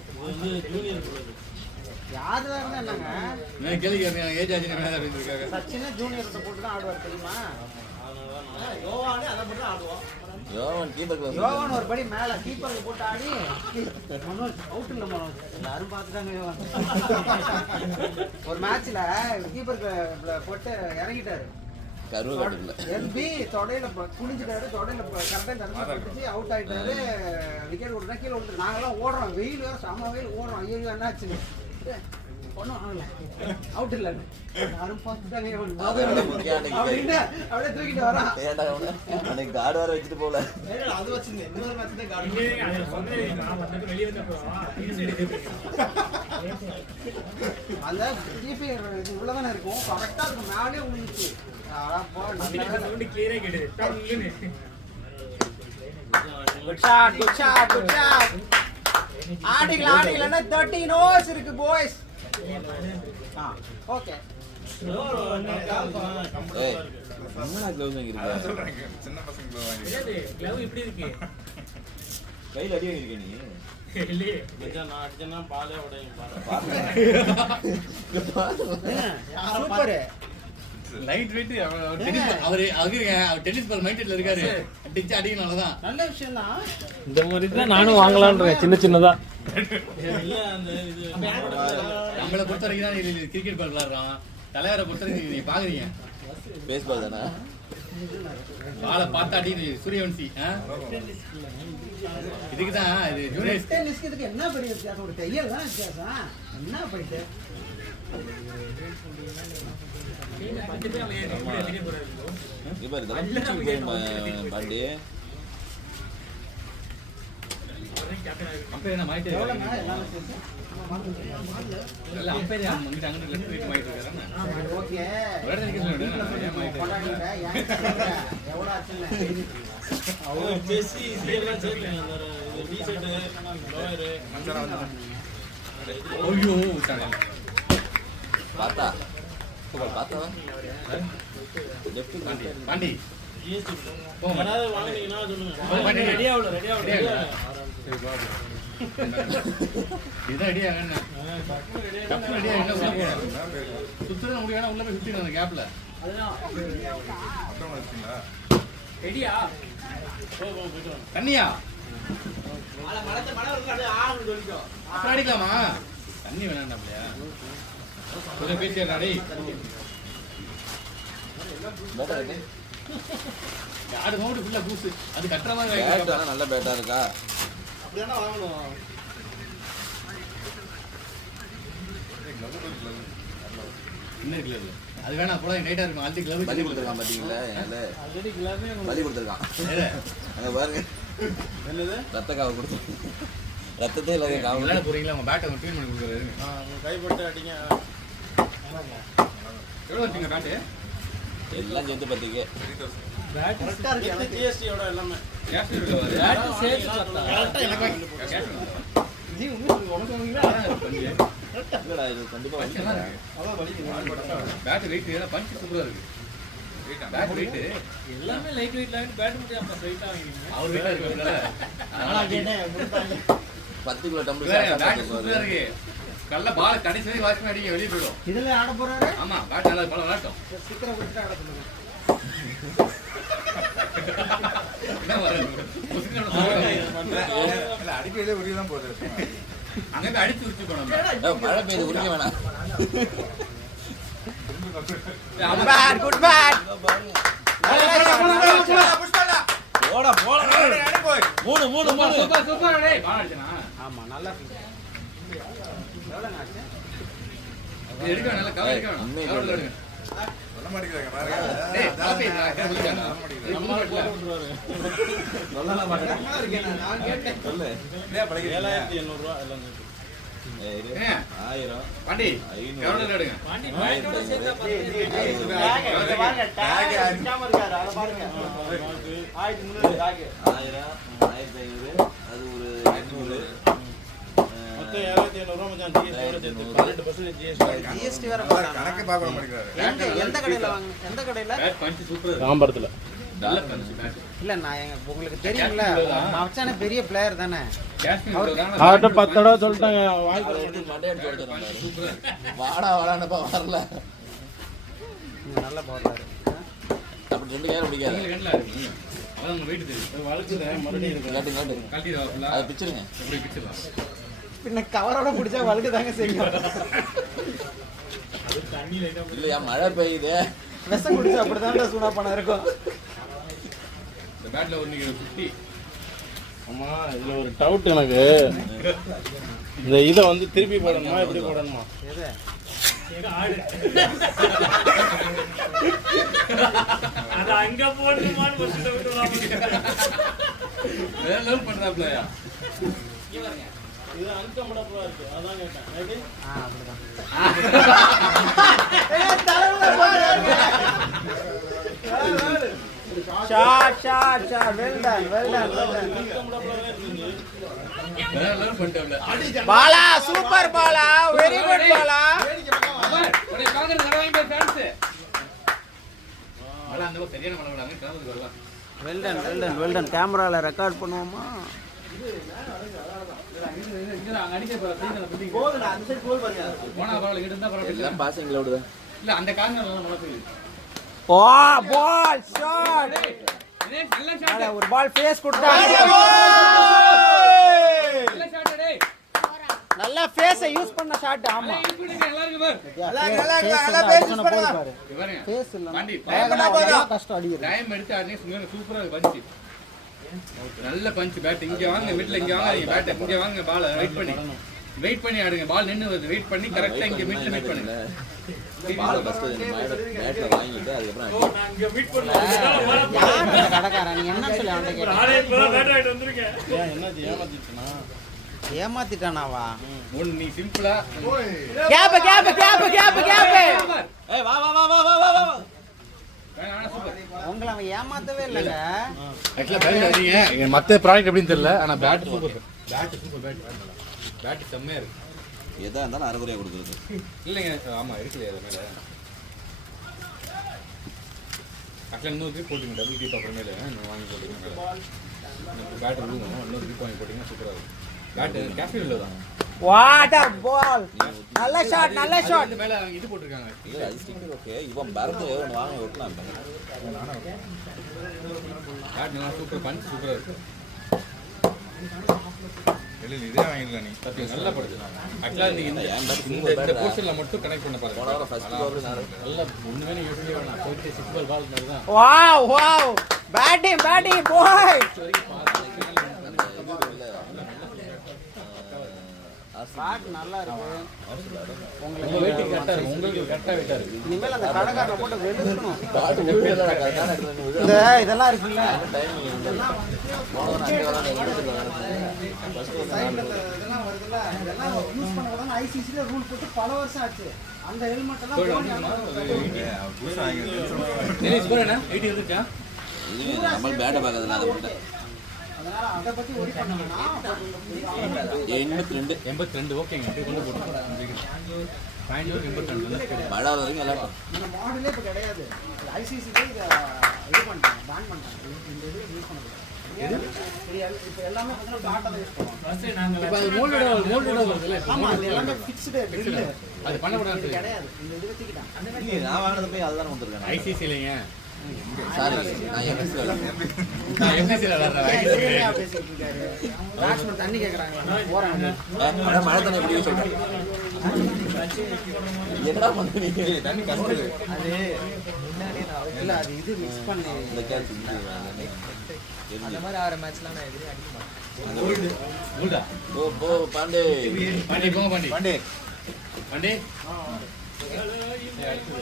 இது வந்து ஜூனியர் ப்ரோ. யாரு வேற என்னங்க நான் கேள்வி கேட்கிறேன் ஏஜ் ஆச்சு என்ன அப்படின்னு இருக்காங்க. சச்சினே ஜூனியர்கிட்ட போட்டு தான் ஆடுவார் தெரியுமா? யோவானே அதை போட்டு ஆடுவோம். யோவான் கீப்பர் கிளாஸ் யோவான் ஒரு படி மேல கீப்பருக்கு போட்டு ஆடி மனோஜ் அவுட் இல்ல மனோஜ் எல்லாரும் பார்த்துட்டாங்க யோவான். ஒரு மேட்ச்ல கீப்பருக்கு போட்டு இறங்கிட்டாரு. கருவ கட்டல எம்பி தொடையில குனிஞ்சிட்டாரு, தொடையில கரெக்டா தடுத்து அவுட் ஆயிட்டாரு. விக்கெட் கொடுத்தா கீழே விட்டு நாங்கெல்லாம் ஓடுறோம், வெயில் வேற செம வெயில் ஓடுறோம். ஐயோ என்னாச்சு ஒன்றும் ஆகல, அவுட் இல்லை யாரும் பார்த்துட்டாங்க அப்படின்னு அப்படியே தூக்கிட்டு வரான். ஏன்டா அவன அன்னைக்கு கார்டு வர வச்சுட்டு போல அது வச்சிருந்தேன் இன்னொரு மேட்ச் தான் கார்டு. வெளியே வந்தப்போ அந்த டிபி உள்ளதானே இருக்கும், கரெக்டா இருக்கும் மேலே விழுந்துச்சு. கிளியரா கேட்டது. ஆடிக்கலாம் 13 ஓவர்ஸ் இருக்கு பாய்ஸ். ஓகே ஏய் என்னடா க்ளவுஸ் வாங்கி இருக்க கிளவ் இப்படி இருக்கு கையில அடி வாங்கி இருக்க நீ இல்லையே. மச்சான் நான் அடிச்சேன்னா பாலே உடையும் சூப்பர். லைட் வெயிட் அவர் டென்னிஸ் பால் மைண்டட்ல இருக்காரு. அடிச்சு அடிக்கனாலதான் நல்ல விஷயம் தான். இந்த மாதிரி தான் நானும் வாங்கலான்றேன் சின்ன சின்னதா. இல்ல அந்த இது நம்மளை பொறுத்த வரைக்கும் தான் கிரிக்கெட் பால் விளையாடுறோம். தலைவரை பொறுத்த வரைக்கும் நீங்க பாக்குறீங்க பேஸ்பால் தானே பாலை பார்த்தா அடி சூரியவன்சி. இதுக்குதான் இது ஜூனியர் டென்னிஸ்க்கு இதுக்கு என்ன பெரிய வித்தியாசம்? ஒரு தையல் தான் வித்தியாசம். என்ன போயிட்டு இப்ப இதெல்லாம் பிடிச்சி பாண்டி அம்பையர் என்ன மாயிட்டே எவ்வளோங்க எல்லாமே சேர்த்து? இல்ல அம்பையர் அங்கிட்ட அங்கிட்ட லெஃப்ட் ரைட் மாயிட்டு இருக்காரு. ஓகே வேற நிக்க சொல்லுங்க ஏன் மாயிட்டு கொண்டாடிங்க. எவ்வளோ ஆச்சுல்ல அவங்க ஜெர்சி இதெல்லாம் சேர்த்துங்க. அந்த இது டி-ஷர்ட் லோயர் ஐயோ விட்டாங்க. பார்த்தா பார்த்தா லெஃப்ட் பாண்டி பாண்டி ஜிஎஸ்டி போங்க. யாராவது வாங்குனீங்கன்னா சொல்லுங்க. பாண்டி ரெடியா அவ்வளோ ரெடியா இதுதான் ரெடியா என்ன கப்பு ரெடியா என்ன உள்ள போறேன் சுத்துறது முடியாது உள்ள போய் சுத்திடுங்க அந்த கேப்ல. ரெடியா போயிட்டு வாங்க. தண்ணியா மழை வந்து ஆளுன்னு சொல்லிட்டோம். அப்புறம் அடிக்கலாமா? தண்ணி வேணாண்டாப்லையா கொஞ்சம் பேசிடுறா டேய். பேட்டா இருக்கு ஆடு மவுண்டு ஃபுல்லா பூசு அது கட்டுற மாதிரி பேட் வாங்கிக்கலாம். ஆனா நல்ல பேட்டா இருக்கா அப்படியானா வாங்கணும். என்ன இருக்குல்ல அது? அது வேணா போல நைட்டா இருக்கும் ஆல்டி கிளப் பலி கொடுத்துருக்கான் பாத்தீங்களா ஆல்ரெடி கிளாமே பலி கொடுத்துருக்கான் அங்க பாருங்க என்னது ரத்த காவை கொடுத்து ரத்தத்தை இல்லாத காவல் விளையாட போறீங்களா உங்க பேட்டை க்ளீன் பண்ணி கொடுக்குறாரு. கைப்பட்டு அடிங்க. எவ்வளோ வச்சீங்க பேட்டு? எல்லாம் சேர்த்து பத்திக்கு கரெக்டா இருக்கு எனக்கு. ஜிஎஸ்டியோட எல்லாமே கேஷ் இருக்கா பாரு. பேட் சேர்த்து பார்த்தா கரெக்டா எனக்கு வாங்கி. கேஷ் வேணும். ஜி உங்களுக்கு உனக்கு வாங்குவீங்களா? இல்லடா இது கண்டிப்பா வலிக்கிறேன் அதான் வலிக்குது. பேட் வெயிட் ஏன்னா பஞ்ச் சூப்பரா இருக்கு. பேட் வெயிட் எல்லாமே லைட் வெயிட் லைட் பேட் மட்டும் அப்ப ஸ்ட்ரைட்டா வாங்கினீங்க. அவர் வெயிட்டா இருக்குல்ல. நானா கேட்டேன் கொடுத்தாங்க. 10 கிலோ டம்ளர் பேட் சாப்பிட்டு சூப்பரா இருக்கு. கல்ல பால் கடைசி வரைக்கும் வாட்ச் பண்ணி அடிங்க வெளியே போயிடும். இதுல ஆட போறாரு. ஆமா பேட் நல்லா பால் விளையாட்டும். ஸ்டிக்கரை கொடுத்துட்டு ஆட சொல்லுங்க. என்ன வராது? அடிக்கடியே உரிய தான் போகுது. அங்க போய் அடிச்சு உரிச்சு போனோம். மழை பெய்யுது குடிக்க வேணாம் குட் பேட். போடா போடா மூணு மூணு மூணு சூப்பர் சூப்பர் டேய் பால் அடிச்சனா. ஆமா நல்லா இருக்கு. எவ்வளவு ஆச்சு? இது எடுக்க நல்லா கவர் எடுக்க வேணாம். உண்மையிலே கவர் எடுங்க. டேய், காப்பி நான் கேட்க முடியாதா? நம்மளால போட்டு விட்டுருவாரு. சொல்லலாம் மாட்டேன். சொல்லு. 7,800 ரூபா எல்லாம் சேர்த்து. ஏன்? 1000 பாண்டி 500 எவ்வளவு எடுங்க? பாண்டி பாயிண்டோட சேர்த்தா டேய், டேய், டேய், ஐநூறு. tag, இங்க பாருங்க, tag அடிக்காம இருக்காரு, அதை பாருங்க. 1300 tag. 1000 1500 அது ஒரு 800 மொத்தம் 7,500 ரூபா மச்சான் GST ஓட சேர்த்து 18% GST. GST வேற கணக்கு பார்க்க மாட்டேங்கிறாரு. எந்த கடையில வாங்க? எந்த கடையில? பேட் பஞ்ச் சூப்பரா இருக்கு. தாம்பரத்துல நல்ல பஞ்ச் பேட். இல்ல நான் உங்களுக்கு தெரியும்ல, மச்சானே பெரிய பிளேயர் தானே. காஷ்மீர் தான். அவர்கிட்ட 10 தடவை சொல்லிட்டாங்க வாய்ப்பு அதை எடுத்து மண்டை அடிச்சு உடைச்சிடுறாங்க. சூப்பரா இருக்கு. வாடா வாடானப்பா வரல. நல்ல போடுறாரு. அப்படி 2 கையால பிடிக்காது. நீங்க கண்ணல இருக்கு. அதான் உங்க வெயிட் தெரியும். வளர்த்துறேன் மறுபடியும் இருக்கு. காட்டு காட்டு. கழட்டிடுவா ஃபுல்லா. அதை பிச்சிருங்க. எப்படி பிச்சிடலாம்? பின்ன கவரோட பிடிச்சா வழுக்கு தாங்க செய்யும். அது தண்ணி லைட்டா இல்லையா மழை பெய்யுதே. விஷம் குடிச்சா அப்படிதான் சூடா பணம் இருக்கும். இந்த பேட்ல ஒரு நீங்க 50. ஆமா இதுல ஒரு டவுட் எனக்கு. இந்த இதை வந்து திருப்பி போடணுமா எப்படி போடணுமா? எது? எங்க ஆடு அது அங்க போடுமான்னு ஒரு டவுட் வேற லெவல் பண்றாப்லயா? இது அன்கம்ஃபர்டபுளா இருக்கு அதான் கேட்டேன். ரைட்? அப்படிதான். அன்கம்ஃபர்டபுளாவே இருக்கு. வேற லெவல் பண்ணிட்டாப்ல. Bala super Bala, very good Bala. ஒரே காங்கிரஸ் வரவாங்க பேர் ஃபேன்ஸ். அட அந்த சரியான மழை விடாங்க காங்கிரஸ் வருவா. வெல்டன் கேமரால ரெக்கார்ட் பண்ணுவோமா? இங்க அடிக்க போற சைடுல பிடிங்க. போதுடா, அந்த சைடு கோல் பாருங்க. போனா பரவாயில்ல இங்க இருந்தா பரவாயில்ல. எல்லாம் பாசிங் கிளவுட் தான். இல்ல அந்த கார்னர் எல்லாம் மழை பெய்யுது. ஓ பால் ஷாட். டேய் நல்ல ஷாட். ஒரு பால் ஃபேஸ் கொடுத்தாங்க. நல்ல ஷாட் டேய். நல்ல ஃபேஸை யூஸ் பண்ண ஷாட். ஆமா இப்படிங்க எல்லாரும் பாரு. பாரு. இங்க பாருங்க. ஃபேஸ் இல்ல. பாண்டி கஷ்டம் அடிக்குது. டைம் எடுத்து ஆடுனே சும்மா சூப்பரா இருக்கு பஞ்ச். நல்ல பஞ்ச் பேட். இங்க வாங்க மிட்ல இங்க வாங்க நீங்க பேட் இங்க வாங்க பால் வெயிட் பண்ணி ஆடுங்க. பால் நின்னு வருது. வெயிட் பண்ணி கரெக்ட்டா இங்க மிட்ல மீட் பண்ணுங்க. பால் ஃபர்ஸ்ட் பேட்ல வாங்கிட்டு அதுக்கப்புறம் அடி. நான் இங்க மீட் பண்ணுவோம் யார் இந்த கடைக்காரன்? நீ என்ன சொல்லி அவன்கிட்ட கேட்ட? நானே இப்ப பேட் ஆயிட்டு வந்திருக்கேன் ஏன் என்னாச்சு ஏமாத்திச்சுனா? ஏமாத்திட்டானாவா? ஒன்னு நீ சிம்பிளா கேப் ஏய் வா வா வா வா வா வா வா. வேணா சூப்பர். உங்களை அவன் ஏமாத்தவே இல்லைங்க. ஆக்சுவலா பேட் அடிங்க. இங்க மத்த ப்ராடக்ட் எப்படின்னு தெரியல. ஆனா பேட் சூப்பர். பேட் செம்மையா இருக்கு. எதா இருந்தாலும் அரைகுறையா கொடுக்குறது. இல்லைங்க ஆமா இருக்குல்ல அது மேல. ஆக்சுவலா இன்னொரு கிரிப் போட்டுங்க. டபுள் கிரிப் அப்புறமேல வாங்கி போட்டுங்க. எனக்கு பேட் விழுகும். இன்னொரு கிரிப் வாங்கி போட்டீங்கன்னா சூப்பரா இருக்கும். பேட் காஷ்மீர்ல தான். வாட் அ பால். நல்ல ஷாட். இது மேல அவங்க இது போட்டுருக்காங்க. இல்ல அது ஸ்டிக்கர் ஓகே. இவன் பரத்து ஒன்னு வாங்கி ஒட்டலாம். பேட் நல்லா சூப்பர் பஞ்ச் சூப்பரா இருக்கு. இதே வாங்கிடலாம் நீ. நல்லா படுது. ஆக்சுவலா நீங்க இந்த போர்ஷன்ல மட்டும் கனெக்ட் பண்ண பாருங்க. போன வாரம் ஃபர்ஸ்ட் ஓவர் நான் நல்லா ஒண்ணுமே நீங்க யோசிக்கவே வேணாம். 36 பால் மாதிரி தான். வாவ் பேட்டிங் பாய். ஷாட் நல்லா இருக்கு. உங்க வெயிட்டிங் கரெக்டா இருக்கு. உங்களுக்கு கரெக்டா வெயிட்டா இருக்கு. இனிமேல் அந்த கடைக்காரனை போட்டு வெளுக்கணும். பாட்டு ஒருவேளை கரெக்டான இடத்துல இந்த இதெல்லாம் இருக்குல்ல, டைமிங் போன அங்கே வராங்க சைடுல இதெல்லாம் வருதுல்ல, இதெல்லாம் யூஸ் பண்ண உடனே ஐசிசில ரூல் போட்டு பல வருஷம் ஆச்சு. அந்த ஹெல்மெட் எல்லாம் புதுசாக வாங்கிடுறேன். டென்னிஸ் ஸ்கோர் என்ன 80 வந்துச்சா? இது நம்ம பேட்டை பார்க்கறதுல அதை விட்டேன். அதனால அதை பத்தி ஒரி பண்ண வேணாம். 82 82 ஓகேங்க. அப்படியே கொண்டு போடுங்க. பாயிண்ட் 82 மழை வரைக்கும் எல்லாம் இந்த மாடலே இப்ப கிடையாது. ஐசிசிலே இதை இது பண்ணிட்டாங்க, பேன் பண்ணிட்டாங்க. இந்த இது யூஸ் பண்ணக்கூடாது. இப்ப எல்லாமே டாட்டா யூஸ் பண்ணுவாங்க. ஃபர்ஸ்ட் நாங்க இப்ப அது மோல்டடா வருதுல. ஆமா, அது எல்லாமே ஃபிக்ஸ்டு ட்ரில். அது பண்ண கூடாது. கிடையாது. இந்த இது வச்சுக்கிட்டாங்க. நான் வாங்கினது போய் அதுதான் வந்திருக்கேன். ஐசிசி இல்லைங்க. சாரி நான் எம்எஸ்சி நான் எம்எஸ்சில வரேன். என்ன பேசிட்டு இருக்காரு? பேட்ஸ்மேன் தண்ணி கேக்குறாங்க. போறாங்க. மழை தண்ணி எப்படி சொல்றேன் என்னடா பண்ணுறீங்க தண்ணி கஷ்டம் அது இல்ல, அது இது மிக்ஸ் பண்ணி இந்த கேட்ச் அந்த மாதிரி ஆற மேட்ச்லாம் நான் எதிரே அடிக்க மாட்டேன். ஊடா. ஓ போ பாண்டே பாண்டி போங்க பாண்டி. பாண்டே பாண்டி.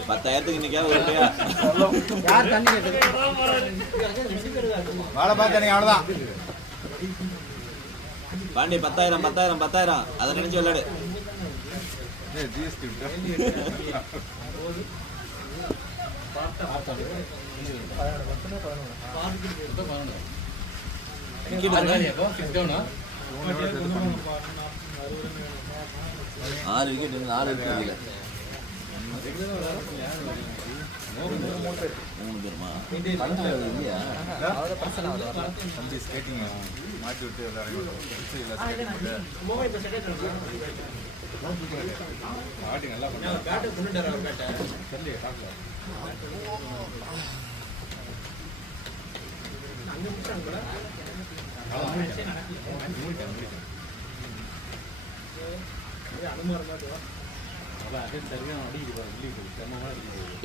10,000க்கு இன்னைக்காவது இல்லையா யார் தண்ணி கேட்டது? வாழை பார்த்து எனக்கு அவ்வளோதான். பாண்டி 10,000 அதை நினைச்சு விளையாடு. ஆறு விக்கெட் 4 விக்கெட் 3 பேருமா இல்லையா? மாற்றி விட்டு நல்லா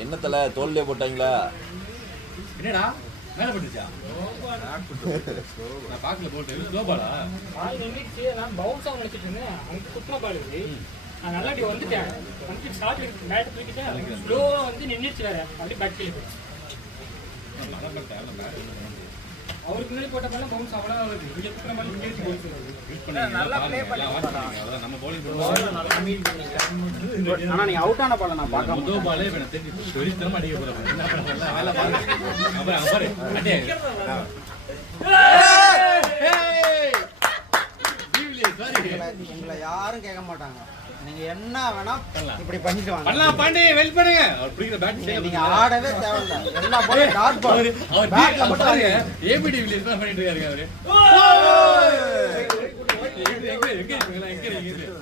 என்ன தலை தோல்லே போட்டாங்களா? என்னடா மேல போட்டுச்சா? நான் பாக்கல போட்டு ஸ்லோ பாலா பால் நின்னுச்சு நான் பவுன்ஸ் ஆக நினைச்சிட்டு இருந்தேன் அங்க குத்துன பால் இது நான் நல்லா வந்துட்டேன் வந்து ஸ்டார்ட் பேட் தூக்கிட்டேன் ஸ்லோவா வந்து நின்னுச்சு வேற அப்படியே பேக் கீழே போச்சு அவருக்கு முன்னாடி போட்ட பால் பவுன்ஸ் அவ்வளோ வருது இங்க குத்துன பால் இங்கே போச்சு நல்லா ப்ளே பண்ணி நம்ம bowling ஆனா நீங்க அவுட் ஆன பால நான் பார்க்க முதல் பாலே வேணும் தெரிஞ்சு வெறித்தனமா அடிக்க போறாங்க. என்ன பண்ணல வேலை பாருங்க. அப்புறம் பாரு அடே எங்களை யாரும் கேட்க மாட்டாங்க. நீங்க என்ன வேணா இப்படி பண்ணிட்டு வாங்க. பண்ணலாம் பாண்டி வெல் பண்ணுங்க. அவர் பிடிக்கிற பேட் நீங்க ஆடவே தேவையில்லை. எல்லா பாலும் டாட் பால். அவர் பேட்ல மட்டும் பாருங்க. ஏபிடி வில்லியர்ஸ் தான் பண்ணிட்டு இருக்காரு அவரு.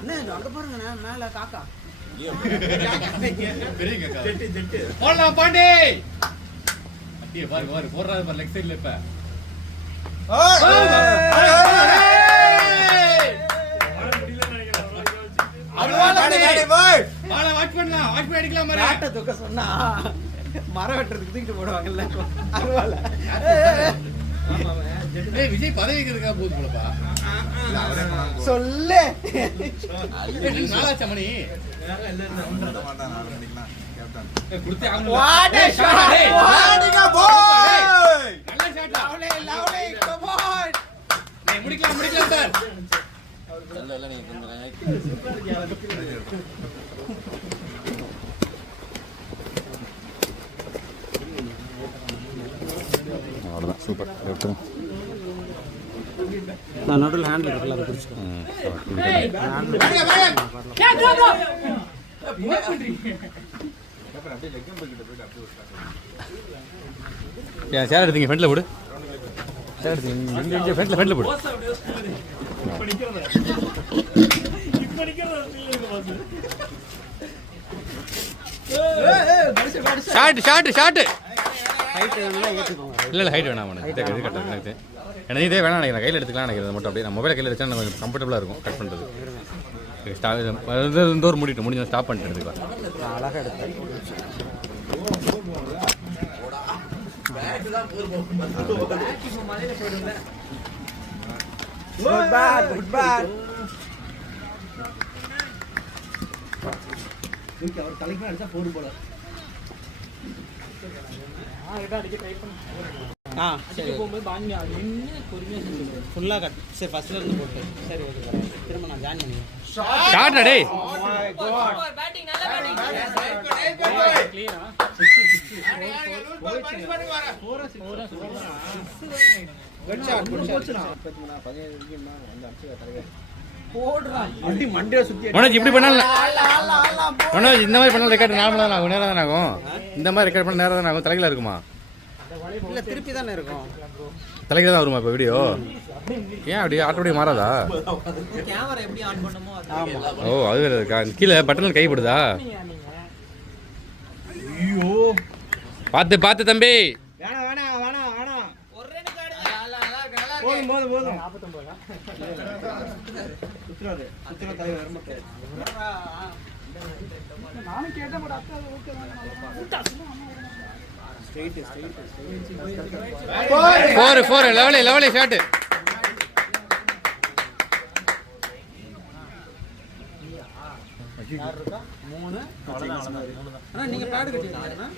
என்ன அங்க பாருங்க மேல காக்கா. பெரிய காக்கா. போடலாம் பாண்டி. அப்படியே பாரு போறாரு பாரு லெக் சைடுல இப்ப. சொன்னா மரம் வெட்டுறதுக்கு தூக்கிட்டு போடுவாங்கல்ல அருவால. விஜய் பதவிக்கு இருக்கா போது போலப்பா சொல்லு. நாளாச்சா மணி கொடுத்தே What a shot! What a boy! நல்ல ஷாட் Lovely, come on! முடிக்கலாம் சார். இல்ல நீங்க அவ்வளோதான் சூப்பர் லெஃப்ட். நான் நடுவில் ஹேண்டில் இருக்குல்ல அதை பிடிச்சிட்டேன். சேர் எடுத்தீங்க ஃப்ரண்ட்ல போடு. சேர் எடுத்தீங்க இங்க ஃப்ரண்ட்ல போடு. ஷாட் ஹைட் வேணும்னா ஏற்றிக்கோங்க. இல்ல ஹைட் வேணாம் உனக்கு. இது கரெக்டாக எனக்கு எனக்கு இதே வேணாம் நினைக்கிறேன். கையில் எடுத்துக்கலாம் நினைக்கிறேன் மட்டும் அப்படியே. நான் மொபைலை கையில் எடுத்தா கொஞ்சம் கம்ஃபர்டபுளாக இருக்கும் கட் பண்ணுறது. இந்த ஒரு முடிஞ்சு ஸ்டாப் பண்ணிட்டு எடுத்துக்கலாம். அழகாக எடுத்தேன். Good bad. அவர் தலைக்கு அடிச்சா போடு போல. அடிக்க ட்ரை பண்ண சரி போகும்போது பாண்டி அது என்ன பொறுமையாக செஞ்சு ஃபுல்லாக கட். சரி ஃபர்ஸ்ட்ல இருந்து போட்டு. சரி ஓகே திரும்ப நான் ஜாயின் பண்ணுவேன். ஷாட் டேய் பேட்டிங் நல்ல பேட்டிங் கிளியரா குட் ஷாட் குட் ஷாட். 15 நிமிஷம் அந்த அடிச்சு தலைவர் போடுறான். அடி மண்டையை சுத்தி மனோஜ் இப்படி பண்ணல. மனோஜ் இந்த மாதிரி பண்ணாலும் ரெக்கார்ட் நார்மலாக தான் ஆகும். நேரம் தான் ஆகும். இந்த மாதிரி ரெக்கார்ட் பண்ண நேரம் தான் ஆகும். தலைகளாக இருக்குமா? இல்ல திருப்பி தானே இருக்கும். தலைகளாக தான் வருமா இப்போ வீடியோ? ஏன் அப்படி ஆட்டோடைய மாறாதா? கேமரா எப்படி ஆன் பண்ணுமோ அது ஓ அது வேற இருக்கா? கீழே பட்டனில் கைப்படுதா? ஐயோ பார்த்து தம்பி. வேணாம் வேணாம் வேணாம் வேணாம். ஒரு ரன் காடு நல்லா நல்லா போதும் போதும் போதும். 49 சுத்துறாரு சுத்துற தலைவர் வர மாட்டாரு. நானும் கேட்டேன் பட் அக்கா ஓகே ஸ்ட்ரைட் ஸ்ட்ரைட் 4 லெவலி ஷாட். யார் இருக்கா 3 அண்ணா நீங்க பேட் கட்டிருக்கீங்க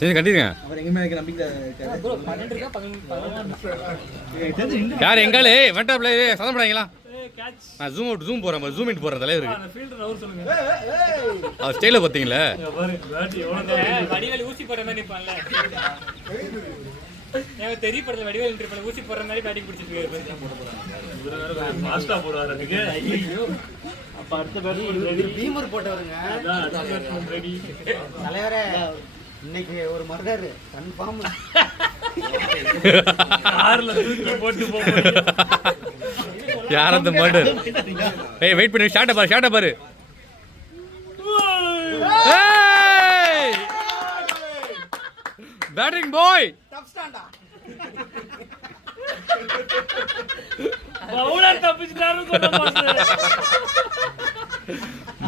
சரி கட்டிடுங்க. அவர் எங்க மேல நம்பிக்கை இருக்காரு ப்ரோ 12 இருக்கா 11 யார் எங்காலே வெண்டா பிளே சதம் படாங்களா? கேட்ச் நான் ஜூம் போறேன், ஜூம் இன் போறேன் தலைவருக்கு. அந்த ஃபீல்டர் அவர் சொல்லுங்க. அவர் ஸ்டைல பாத்தீங்களா? பாரு பேட் எவ்வளவு வடிவேல் ஊசி போற மாதிரி நிப்பான்ல. எனக்கு தெரிய படல வடிவேல் என்ட்ரி பண்ண ஊசி போற மாதிரி பேட்டிங் பிடிச்சிட்டு இருக்காரு. ஃபாஸ்டா போறாரு அதுக்கு. ஐயோ அப்ப அடுத்த பேட் ரெடி. பீமர் போட்டவருங்க. அதான் ரெடி. தலைவரே இன்னைக்கு ஒரு மர்டர் கன்ஃபார்ம். கார்ல தூக்கி போட்டு போறீங்க. யார் அந்த மர்டர்? ஏய் வெயிட் பண்ணு, ஷாட்ட பாரு. ஏய்! பேட்டிங் பாய். டாப் ஸ்டாண்டா. பவுலர் தப்பிச்சிட்டாரு சொல்ல மாட்டேன்.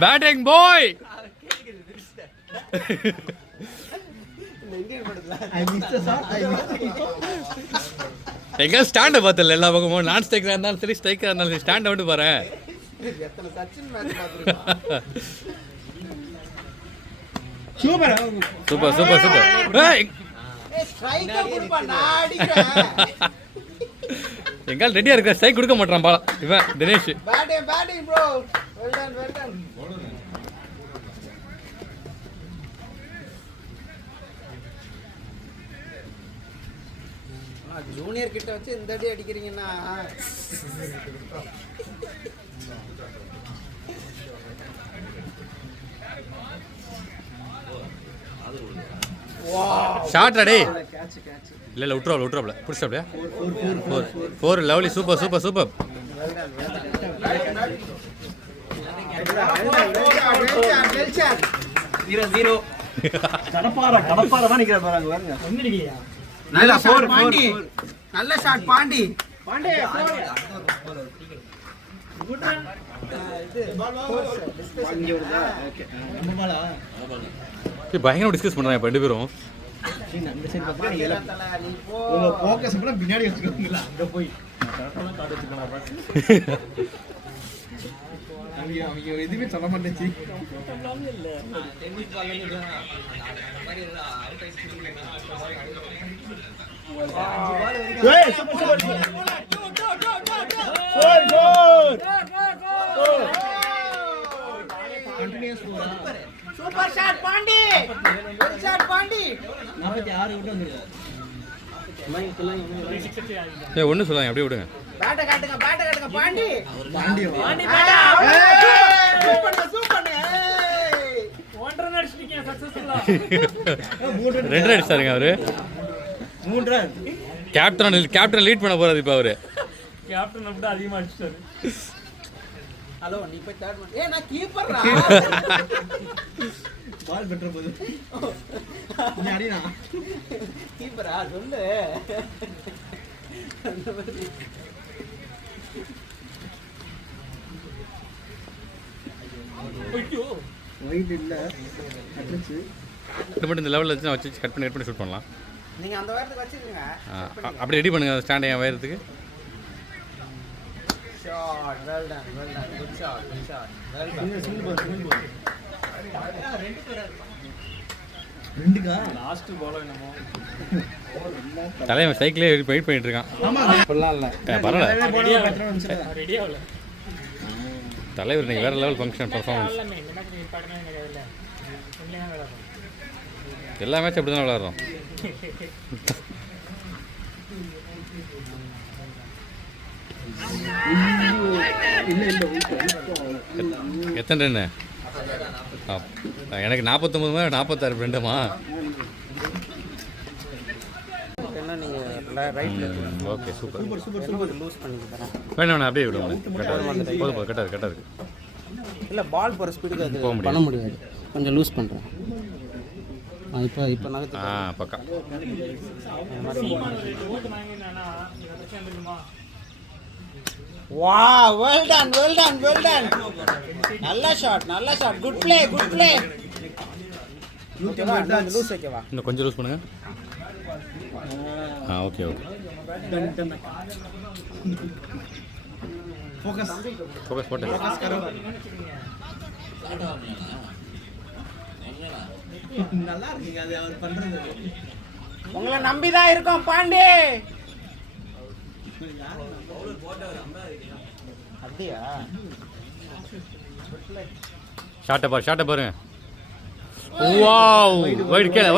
பேட்டிங் பாய். எங்க ஸ்டாண்ட பார்த்தல எல்லா பக்கமும் நான் ஸ்ட்ரைக்கரா இருந்தாலும் சரி ஸ்ட்ரைக்கரா இருந்தாலும் சரி ஸ்டாண்ட வந்து பாரு. எத்தனை சச்சின் மேட்ச் பாத்துறீங்க? சூப்பர் ஏய் ஸ்ட்ரைக்கர் குடுப்பா நான் அடிக்கிறேன். எங்கால் ரெடியா இருக்க ஸ்ட்ரைக் கொடுக்க மாட்டான் பாலா இவன் Dinesh. Batting bro. Well done. Junior கிட்ட வச்சு இந்த அடி அடிக்கிறீங்கன்னா ஷாட் அடி. இல்ல விட்டுறோம்ல புடிச்சாப்ல. 4 லவ்லி சூப்பர். கடப்பார தான் நிக்கிறார் பாருங்க பாருங்க. ஒண்ணுடியா. நல்ல ஷாட் பாண்டி. நல்ல shot Pandi. Pandey good run. இது இங்க வருதா? ஓகே. நம்ம பாலா. பயங்கரமா டிஸ்கஸ் பண்றாங்க இப்ப ரெண்டு பேரும். அந்த சைடு பக்கம் நீங்க நீ போ. உங்க ஃபோக்கஸ் கூட பின்னாடி வச்சுக்கோங்களா? அங்க போய் கரெக்ட்டா கார்டு வச்சுக்கலாம் பாஸ். அவங்க எதுவுமே சொல்ல மாட்டேச்சு. இல்ல டென்னிஸ் பால் மாதிரி அவுட் ஐஸ் ஏய் சூப்பர். கண்டினியூஸ் போறா. Super shot Pandi. Good shot Pandi. 46 விட்டு வந்துருக்காரு. ஏய் ஒண்ணு சொல்லாங்க அப்படியே விடுங்க. பேட்ட காட்டுங்க பாண்டி. பாண்டி பேட்டா. சூப்பர். ஒன்றரை அடிச்சிட்டீங்க சக்சஸ்ஃபுல்லா. 2 ரன் அடிச்சாருங்க அவரு. 3 ரன். கேப்டன் லீட் பண்ண போறாரு இப்ப அவரு. கேப்டன் அப்படியே அதிகமா அடிச்சிட்டாரு. ஹலோ நீ போய் தேர்ட் பண்ணு. ஏய் நான் கீப்பர்ரா. பால் பெட்ற போது. நீ அடினா. கீப்பரா சொல்லு. ஐயோ வைட் இல்ல. அட்லீஸ்ட் இது மட்டும் இந்த லெவல்ல வச்சு கட் பண்ணி ஷூட் பண்ணலாம். நீங்க அந்த வயரத்துக்கு வச்சிருங்க. அப்படி ரெடி பண்ணுங்க ஸ்டாண்ட் என் வயரத்துக்கு. Shot well done. Good shot. Well done. Single ball. ரெண்டுக்கா லாஸ்ட் பால் என்னமோ தலைவன் சைக்கிளே வெயிட் பண்ணிட்டு இருக்கான். ஆமா சொல்லலாம் இல்ல. பரவாயில்ல. ரெடி ஆகல. தலைவர் நீங்க வேற லெவல் ஃபங்க்ஷன் பெர்ஃபார்மன்ஸ். எல்லா மேட்ச் அப்படி தான் விளையாடுறோம். எத்தனை ரன்னு? எனக்கு 49 46 ரெண்டுமா? Okay super. வேணாம் அப்படியே விடுவோம். போதும் கட்டாது. இல்ல பால் போற ஸ்பீடுக்கு அது போக பண்ண முடியாது. கொஞ்சம் லூஸ் பண்றேன். இப்போ நகர்த்து. பக்கா. Wow well done. நல்ல ஷாட். Good play. லூஸ் வைக்கவா? இன்னும் கொஞ்சம் லூஸ் பண்ணுங்க. ஓகே. ஃபோக்கஸ் போட்டு. நல்லா இருக்குங்க அது அவர் பண்றது. உங்களை நம்பிதான் இருக்கோம் பாண்டி. அப்படியா? ஷாட்டை பாருங்க. வாவ் வைட் கேளு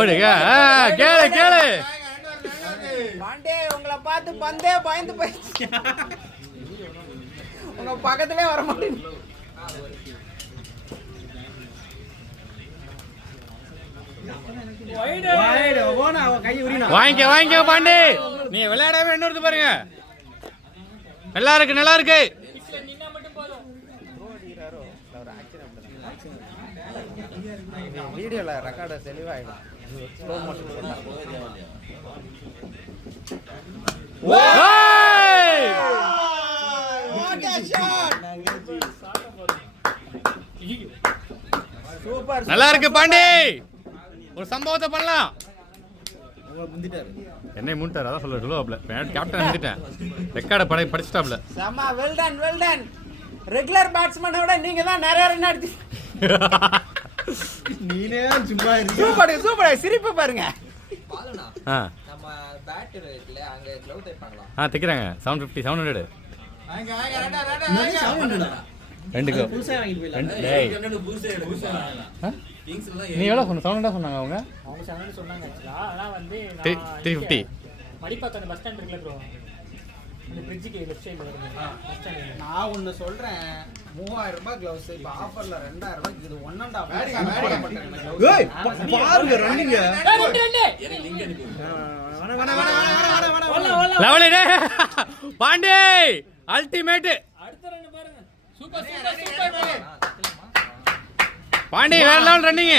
பாண்டே உங்களை பார்த்து பந்தே பயந்து போயிடுச்சு. உங்க பக்கத்திலே வர மாட்டேங்குது. வாங்கிக்க பாண்டி. நீங்க விளையாடவே இன்னொரு பாருங்க. நல்லா இருக்கு. வீடியோல ரெக்கார்ட் தெளிவாயிடும். Slow motion super. நல்லா இருக்கு பாண்டி. ஒரு சம்பவத்தை பண்ணலாம். என்னை முன்ட்டார் அதான் சொல்லுவாப்ல. கேப்டன் வந்துட்டேன். ரெக்கார்டை படிச்சிட்டாப்ல. சமா வெல் டன். ரெகுலர் பேட்ஸ்மேனை விட நீங்க தான் நிறைய ரன் அடிச்சு. நீனே சும்மா சூப்பர் சிரிப்பு பாருங்க. நம்ம பேட் இருக்குல அங்க க்ளவ் டைப் பண்ணலாம். தைக்கிறாங்க 750 700 2 கிலோ புதுசா வாங்கி போயிடலாம். நீ எவ்வளோ சொன்ன 700 சொன்னாங்க அவங்க 700 சொன்னாங்க ஆக்சுவலா. ஆனா வந்து 350 மடிப்பாக்கம் பஸ் ஸ்டாண்ட் இருக்குல ப்ரோ, அந்த பிரிட்ஜுக்கு லெஃப்ட் சைடுல வருது பஸ் ஸ்டாண்ட். நான் ஒன்னு சொல்றேன், 3000 ரூபாய் கிளவுஸ் இப்ப ஆஃபர்ல 2000 ரூபாய்க்கு இது 1.5 ஏய் பாருங்க ரன்னிங் லெவல் டே பாண்டி அல்டிமேட். அடுத்த ரன் பாருங்க. சூப்பர் பாண்டி வேற லெவல் ரன்னிங்.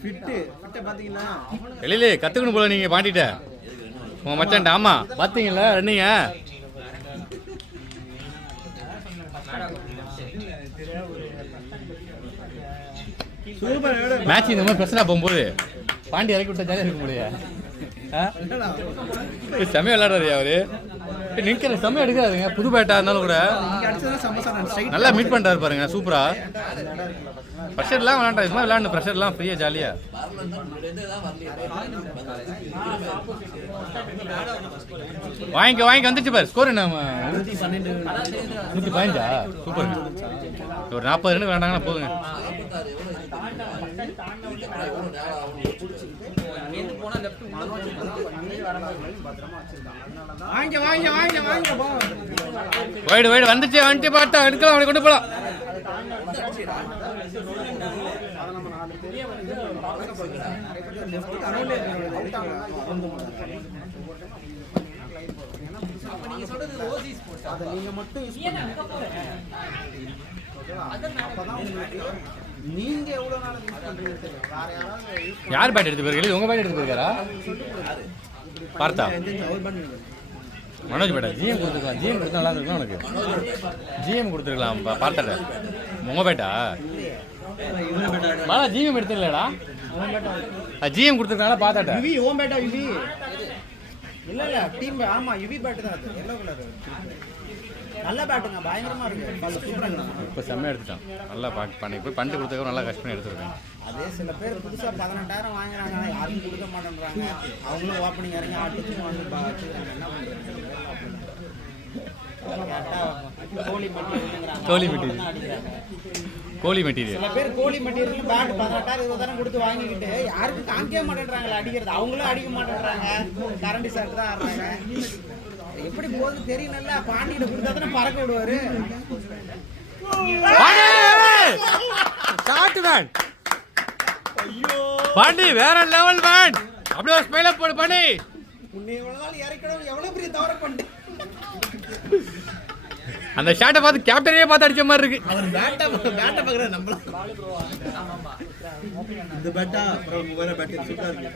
ஃபிட் பாத்தீங்களா? வெளியில கத்துக்கணும் போல நீங்க பாண்டிட்ட. உங்க மச்சான் ஆமா பாத்தீங்களா ரன்னிங்க. மேட்ச் இந்த மாதிரி பிரச்சனை போகும்போது பாண்டி இறக்கி விட்டா ஜாலியாக இருக்க முடியாது. செம்மையா விளையாடுறாரு அவரு. நிற்கிற செம்மையா எடுக்கிறாருங்க. புது பேட்டா இருந்தாலும் கூட நல்லா மீட் பண்றாரு பாருங்க. சூப்பரா ப்ரெஷர்லாம் விளையாண்டா. இது மாதிரி விளையாண்டு ப்ரெஷர்லாம் ஃப்ரீயா ஜாலியா. வாங்கி வந்துச்சு பாரு. ஸ்கோர் என்ன 115 சூப்பர். ஒரு 40 ரன் வேண்டாங்கன்னா போதுங்க. வைடு வந்துட்டு பார்த்தா எடுக்கலாம். அப்படி கொண்டு போலாம். நீங்க சொல்றது ஓசிஸ் போட்டா அத நீங்க மட்டும் யூஸ் பண்ணுங்க. நீங்க எவ்வளவு நாள் யூஸ் பண்றீங்க தெரியல. வேற யாராவது யார் பேட் எடுத்து போயிருக்கீங்க? உங்க பேட் எடுத்து போயிருக்காரா? பார்த்தா மனோஜ் பேட்டா ஜிஎம் கொடுத்துருக்கலாம். ஜிஎம் கொடுத்தா நல்லா இருக்கும். உனக்கு ஜிஎம் கொடுத்துருக்கலாம். பார்த்தாட்ட உங்க பேட்டா மாலா ஜிஎம் எடுத்துடலடா. ஜிஎம் கொடுத்துருக்காங்களா பார்த்தாட்ட. யுவி ஓம் பேட்டா யுவி இல்ல டீம் ஆமா யுவி பேட் தான் அது. எல்லோ கலர் நல்ல பேட்டுங்க. பயங்கரமா இருக்கு. சூப்பராங்க. இப்போ செம்மையா எடுத்துட்டான். நல்லா பண்ணி போய் பண்ணிட்டு கொடுத்ததுக்கு நல்லா கஷ்டம் பண்ணி எடுத்துருக்கேன். அதே சில பேர் புதுசா 18,000 வாங்குறாங்க. யாரும் கொடுக்க மாட்டேன்றாங்க. அவங்களும் ஓப்பனிங் இறங்கி ஆட்டுக்கு வந்து வச்சுக்கிறாங்க. என்ன பண்றது? கோழி மெட்டீரியல் சில பேர் கோழி மெட்டீரியல் பேட் 18,000 20,000 கொடுத்து வாங்கிக்கிட்டு யாருக்கும் காமிக்கவே மாட்டேன்றாங்களா அடிக்கிறது. அவங்களும் அடிக்க மாட்டேன்றாங்க. கரண்டி ஷாட் தான் ஆடுறாங்க. எப்படி போகுது தெரியல. பாண்டியில கொடுத்தா தானே பறக்க விடுவாரு. பாண்டி வேற லெவல் மேன். அப்படியே ஒரு ஸ்மைல் அப் போடு பாண்டி. உன்னை இவ்வளவு நாள் இறக்கணும் எவ்வளவு பெரிய தவறு பண்ணிட்டேன். அந்த ஷாட்டை பார்த்து கேப்டனே பார்த்து அடிச்ச மாதிரி இருக்கு. அவர் பேட்டா பார்க்கற நம்மள. இந்த பேட்டா அப்புறம் வேற பேட்டா சூப்பரா இருக்கு.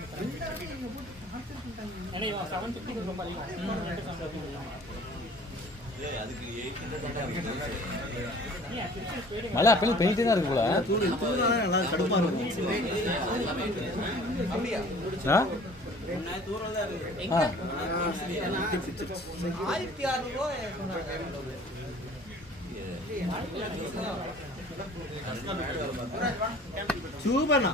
ஏன்னா இவன் 750 ரொம்ப அதிகம். மழை அப்பெல்லாம் பெயிட்டே தான் இருக்கு போல. நல்லா கடுப்பா இருக்கும். அப்படியே ஆ 1600 ரூபாய் சொன்னாங்க. சூப்பர்ண்ணா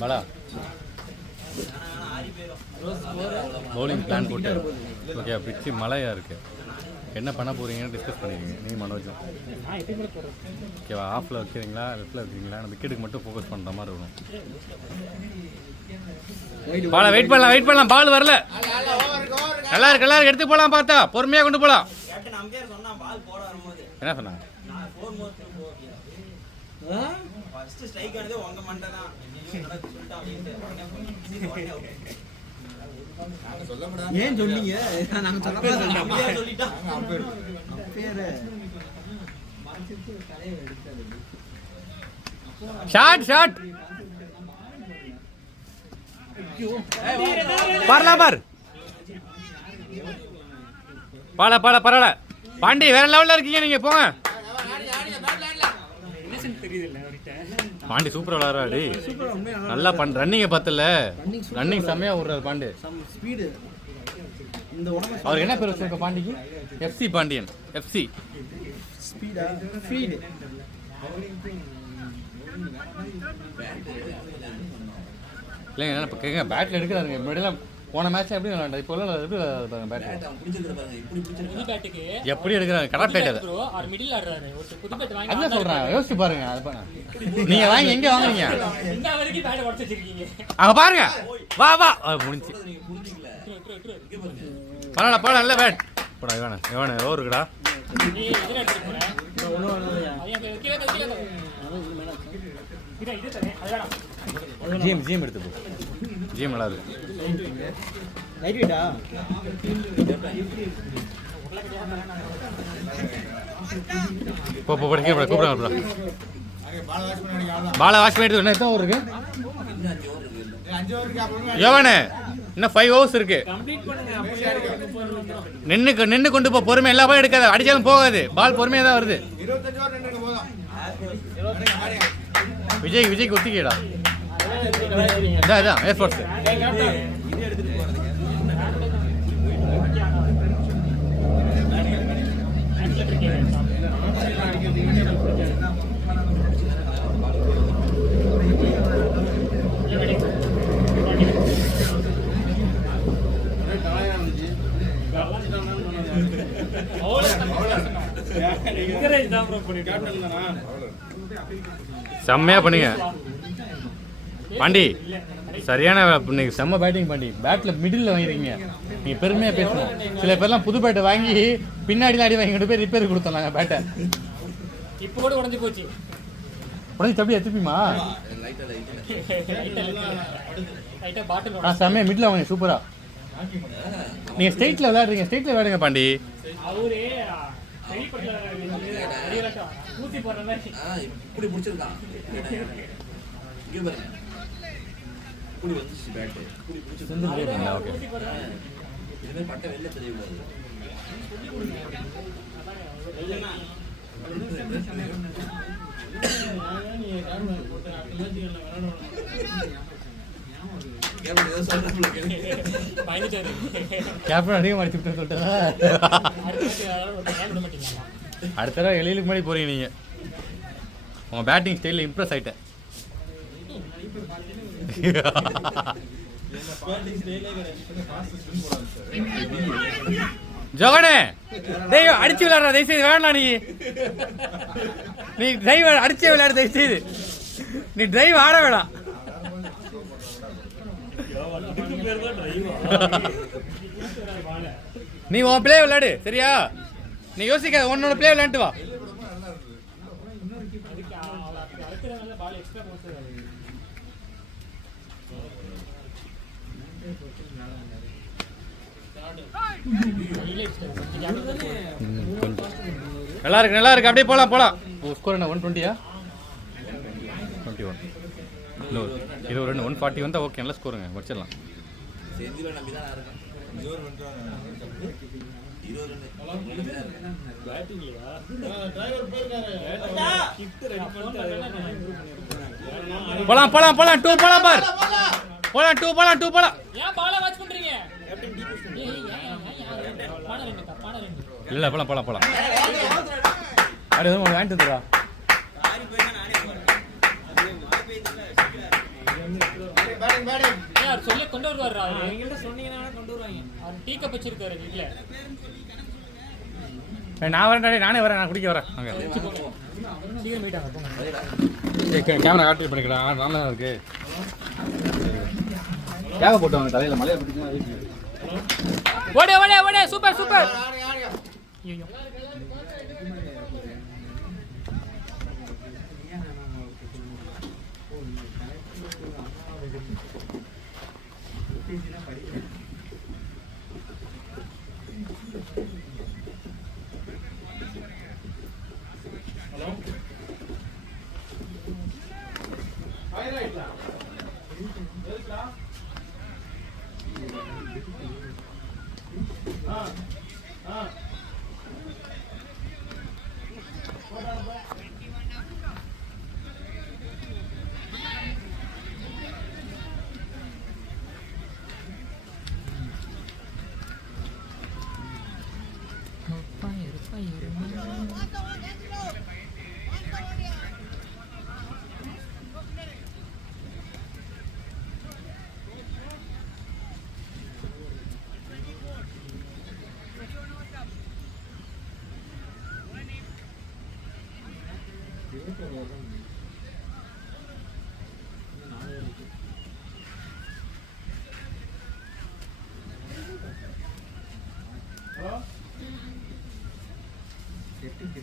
பாலா பவுலிங் பிளான் போட்டு ஓகே பிச்சு மழையாக இருக்குது என்ன பண்ண போகிறீங்கன்னு டிஸ்கஸ் பண்ணிக்கிறீங்க நீ மனோஜும் ஓகேவா ஆஃபில் வைக்கிறீங்களா லெஃப்டில் வைக்கிறீங்களா விக்கெட்டுக்கு மட்டும் ஃபோக்கஸ் பண்ணுற மாதிரி இருக்கும் பாலா வெயிட் பண்ணலாம் பால் வரல நல்லா இருக்கு எடுத்து போகலாம் பார்த்தா பொறுமையாக கொண்டு போகலாம் என்ன சொன்னா ஏன் சொன்னீங்க நாங்க சொல்லிட்டோம் ஷாட் பாரலாம் பார் பால பரவாயில்ல பாண்டி வேற லெவல்ல இருக்கீங்க நீங்க போங்க பாண்டி சூப்பரா விளையாடுறாரு நல்லா ரன்னிங்க பத்தல ரன்னிங் செம்மையா விடுறாரு பாண்டி ஸ்பீடு இந்த அவருக்கு என்ன பேர் வச்சிருக்க பாண்டிக்கு எஃப்சி பாண்டியன் எஃப்சி ஸ்பீடா ஃபீட் இல்லைங்க என்ன இப்போ கேட்க பேட்டில் எடுக்கிறாருங்க முன்னாடிலாம் போன மேட்ச் எப்படி விளாண்டா இப்போ எப்படி பேட் எப்படி எடுக்கிறாங்க கரெக்ட் பேட் அதான் சொல்கிறேன் யோசிச்சு பாருங்க அதை நீங்கள் வாங்கி எங்கே வாங்குறீங்க அங்கே பாருங்க வா முடிஞ்சு பரவாயில்ல நல்ல பேட் போடா இவனு இருக்குடா ஜிஎம் எடுத்து போ ஜிஎம் நல்லா இருக்கு கூப்பிடுறாங்க பாலா வாஷ் பண்ணிட்டு என்ன எத்தனை ஓவர் இருக்கு எவனு இன்னும் 5 ஹவர்ஸ் இருக்கு நின்று கொண்டு போ பொறுமை எல்லா பாலும் எடுக்காது அடிச்சாலும் போகாது பால் பொறுமையாக தான் வருது விஜய்க்கு ஒத்திக்கடா இதான் ஏர்ஃபோர்ஸ் செம்மையா பண்ணுங்க பாண்டி சரியான இன்னைக்கு செம்ம பேட்டிங் பாண்டி பேட்டில் மிடில் வாங்கிருக்கீங்க நீங்க பெருமையா பேசணும் சில பேர்லாம் புது பேட்டை வாங்கி பின்னாடி அடி வாங்கி போய் ரிப்பேர் கொடுத்தோம் நாங்கள் பேட்டை இப்போ கூட உடஞ்சி போச்சு உடஞ்சி தப்பி எத்துப்பியுமா செம்மையா மிடில் வாங்க சூப்பரா நீங்க ஸ்டேட்ல விளையாடுறீங்க ஸ்டேட்ல விளையாடுங்க பாண்டி இப்படி முடிச்சிருக்கான் இப்படி வந்துச்சு பேட்டு இப்படி இதுமாதிரி பட்டை வெளில தெரியக்கூடாது கேப்டன் அதிகம் அடிச்சு விட்டு சொல்லிட்டா அடுத்த தடவை எழிலுக்கு முன்னாடி போறீங்க நீங்க உங்க பேட்டிங் ஸ்டைலில் இம்ப்ரெஸ் ஆயிட்டேன் ஜோகனே தெய்வம் அடிச்சு விளையாடுற தயவுசெய்து வேணாம் நீ டிரைவர் அடிச்சே விளையாடு தயவுசெய்து நீ டிரைவ் ஆட வேணாம் நீ உன் பிளே விளையாடு சரியா நீ யோசிக்க உன்னோட பிளே விளையாண்டு வா நல்லா இருக்கு அப்படியே போலாம் ஸ்கோர் என்ன 120 21 இது ஒரு 140 வந்தா ஓகே நல்ல ஸ்கோருங்க வச்சிடலாம் போலாம் 2 போலாம் பார் போலாம் 2 போலாம் ஏன் பால வாட்ச் பண்றீங்க இல்லை போலாம் போலாம் போலாம் அப்படி எதுவும் வாங்கிட்டு வந்துடுவா அவர் சொல்லி கொண்டு வருவாரா எங்கள்கிட்ட சொன்னீங்கன்னா கொண்டு வருவாங்க அவர் டீ கப் வச்சிருக்காரு வீட்டில் நான் வரேன் நானே வரேன் நான் குடிக்க வரேன் அங்கே சீக்கிரம் போயிட்டாங்க போங்க கேமரா ஆக்டிவேட் பண்ணிக்கிறேன் நல்லா இருக்கு கேவ போட்டு வாங்க தலையில மலையை பிடிக்கும் ஓடே ஓடே ஓடே சூப்பர் சூப்பர் ஐயோ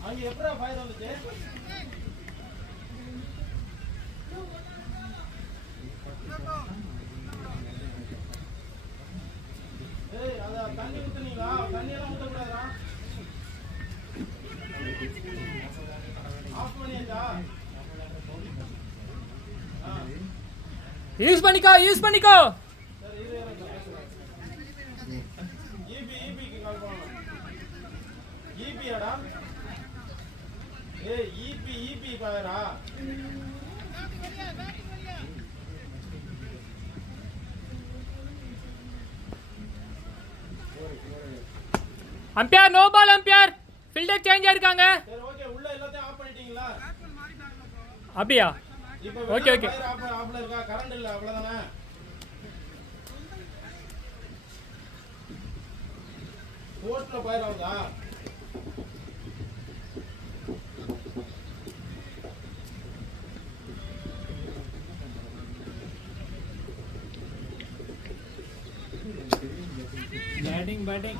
அங்க எப்படா ஃபயர் வந்துச்சு ஏய் அத தண்ணி ஊத்துனீங்களா தண்ணி எல்லாம் ஊத்தக்கூடாதா ஆஃப் பண்ணியாச்சா யூஸ் பண்ணிக்கோ சரி ஈபிக்கு கால் பண்ணலாம் ஈபியாடா ஏய் ஈபி ஃபயரா umpire no ball umpire fielder change ஆயிருக்காங்க சரி ஓகே உள்ள எல்லாத்தையும் ஆஃப் பண்ணிட்டீங்களா அப்படியா இப்போ ஓகே ஓகே ஆஃப்ல இருக்கா கரண்ட் இல்ல அவ்வளவுதானே போஸ்ட்ல ஃபயர் ஆகுதா बैटिंग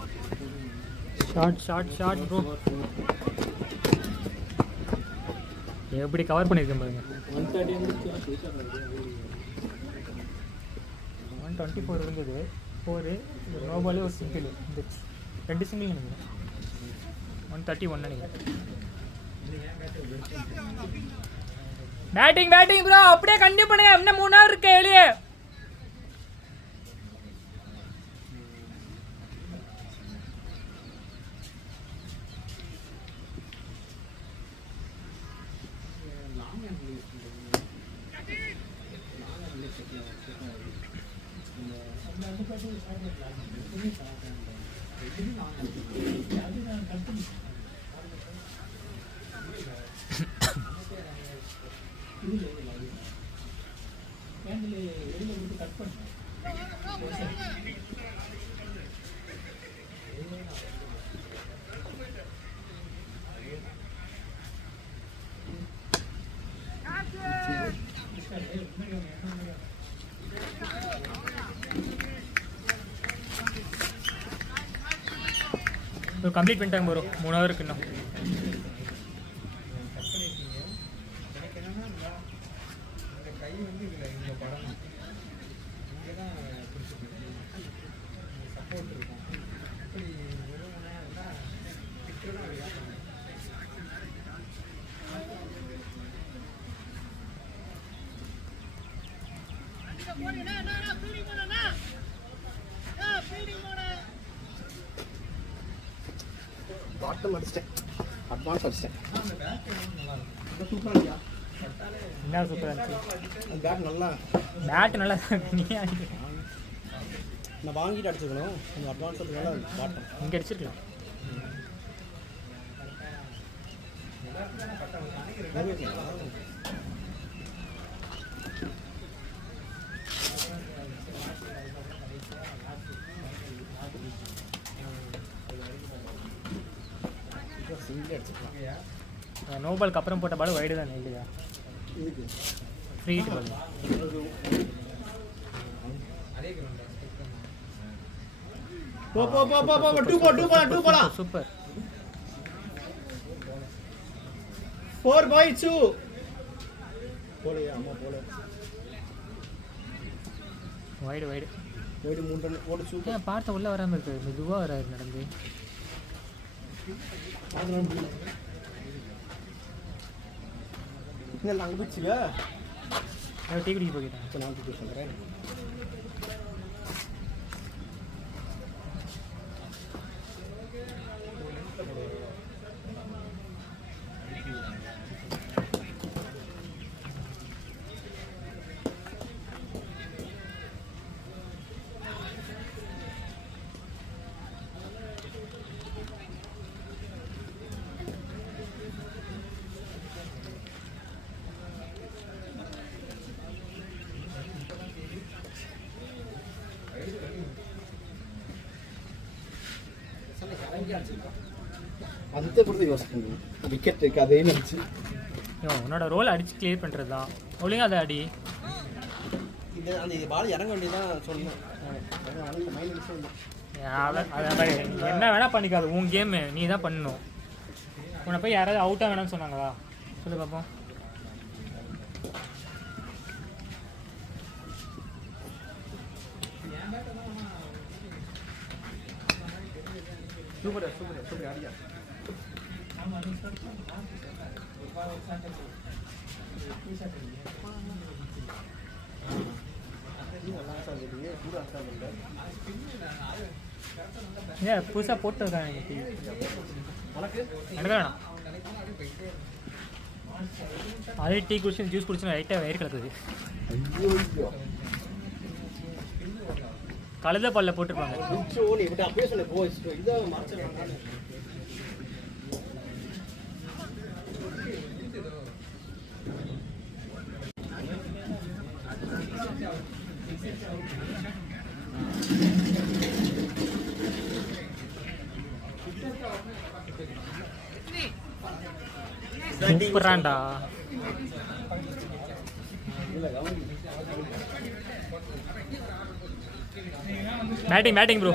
ஷார்ட் ப்ரோ எப்படி கவர் பண்ணிருக்கேன் பாருங்க 124 இருந்தது 4 நோ பாலே ஒரு சிங்கிள் இந்த 2 சிங்கிள் நினைக்கிறேன் 131 நினைக்கிறேன் பேட்டிங் ப்ரோ அப்படியே கண்டினியூ பண்ணுங்க இன்னும் 3 ஹவர் இருக்கு வெளியே கம்ப்ளீட் பண்ணிட்டாங்க ப்ரோ 3 ஹவர் இருக்கு இன்னும் அட்வான்ஸ் அடிச்சிட்டேன் என்ன சூப்பராக இருந்துச்சு பேட் நல்லா நீ நான் வாங்கிட்டு அடிச்சுக்கணும் கொஞ்சம் அட்வான்ஸ் நல்லா பாட்டம் இங்கே அடிச்சிருக்கலாம் நோ பாலுக்கு அப்புறம் போட்ட பால் வைடு தானே இல்லையா? Free hit ball. போ 2 போலாம். சூப்பர். 4/2 போலையா? அம்மா போல. வைடு 3 ரன் ஓடு. சூப்பர். ஏன் பார்த்த உள்ள வராமல் இருக்கு? மெதுவாக வராது நடந்து. இன்னும் அங்கே போச்சுங்க. டீ குடிக்க போகிறேன். இப்போ நான் டீ சொல்கிறேன். அதுதான் கொடுத்து யோசிக்கணும். விக்கெட் இருக்கு அதே நினச்சி உன்னோட ரோல் அடிச்சு கிளியர் பண்ணுறது தான். ஒழுங்கா அதை அடி. இது அந்த பால் இறங்க வேண்டியதான் சொல்லணும். என்ன வேணா பண்ணிக்காது, உன் கேமு நீ தான் பண்ணணும். உன்னை போய் யாராவது அவுட்டாக வேணாம்னு சொன்னாங்களா? சொல்லு பார்ப்போம். சூப்பர் அடியா. ஏன் புதுசாக போட்டுருக்காங்க எனக்கு? எனக்கு வேணாம். அதே டீ குடிச்சு ஜூஸ் குடிச்சு லைட்டாக வயிறு கிடக்குது. கழுத பல்ல போட்டுருப்பாங்க. சூப்பராண்டா. Batting bro.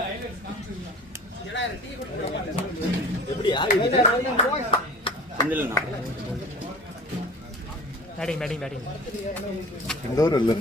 எப்படியா பேட்டிங் எந்த ஊர் இல்லை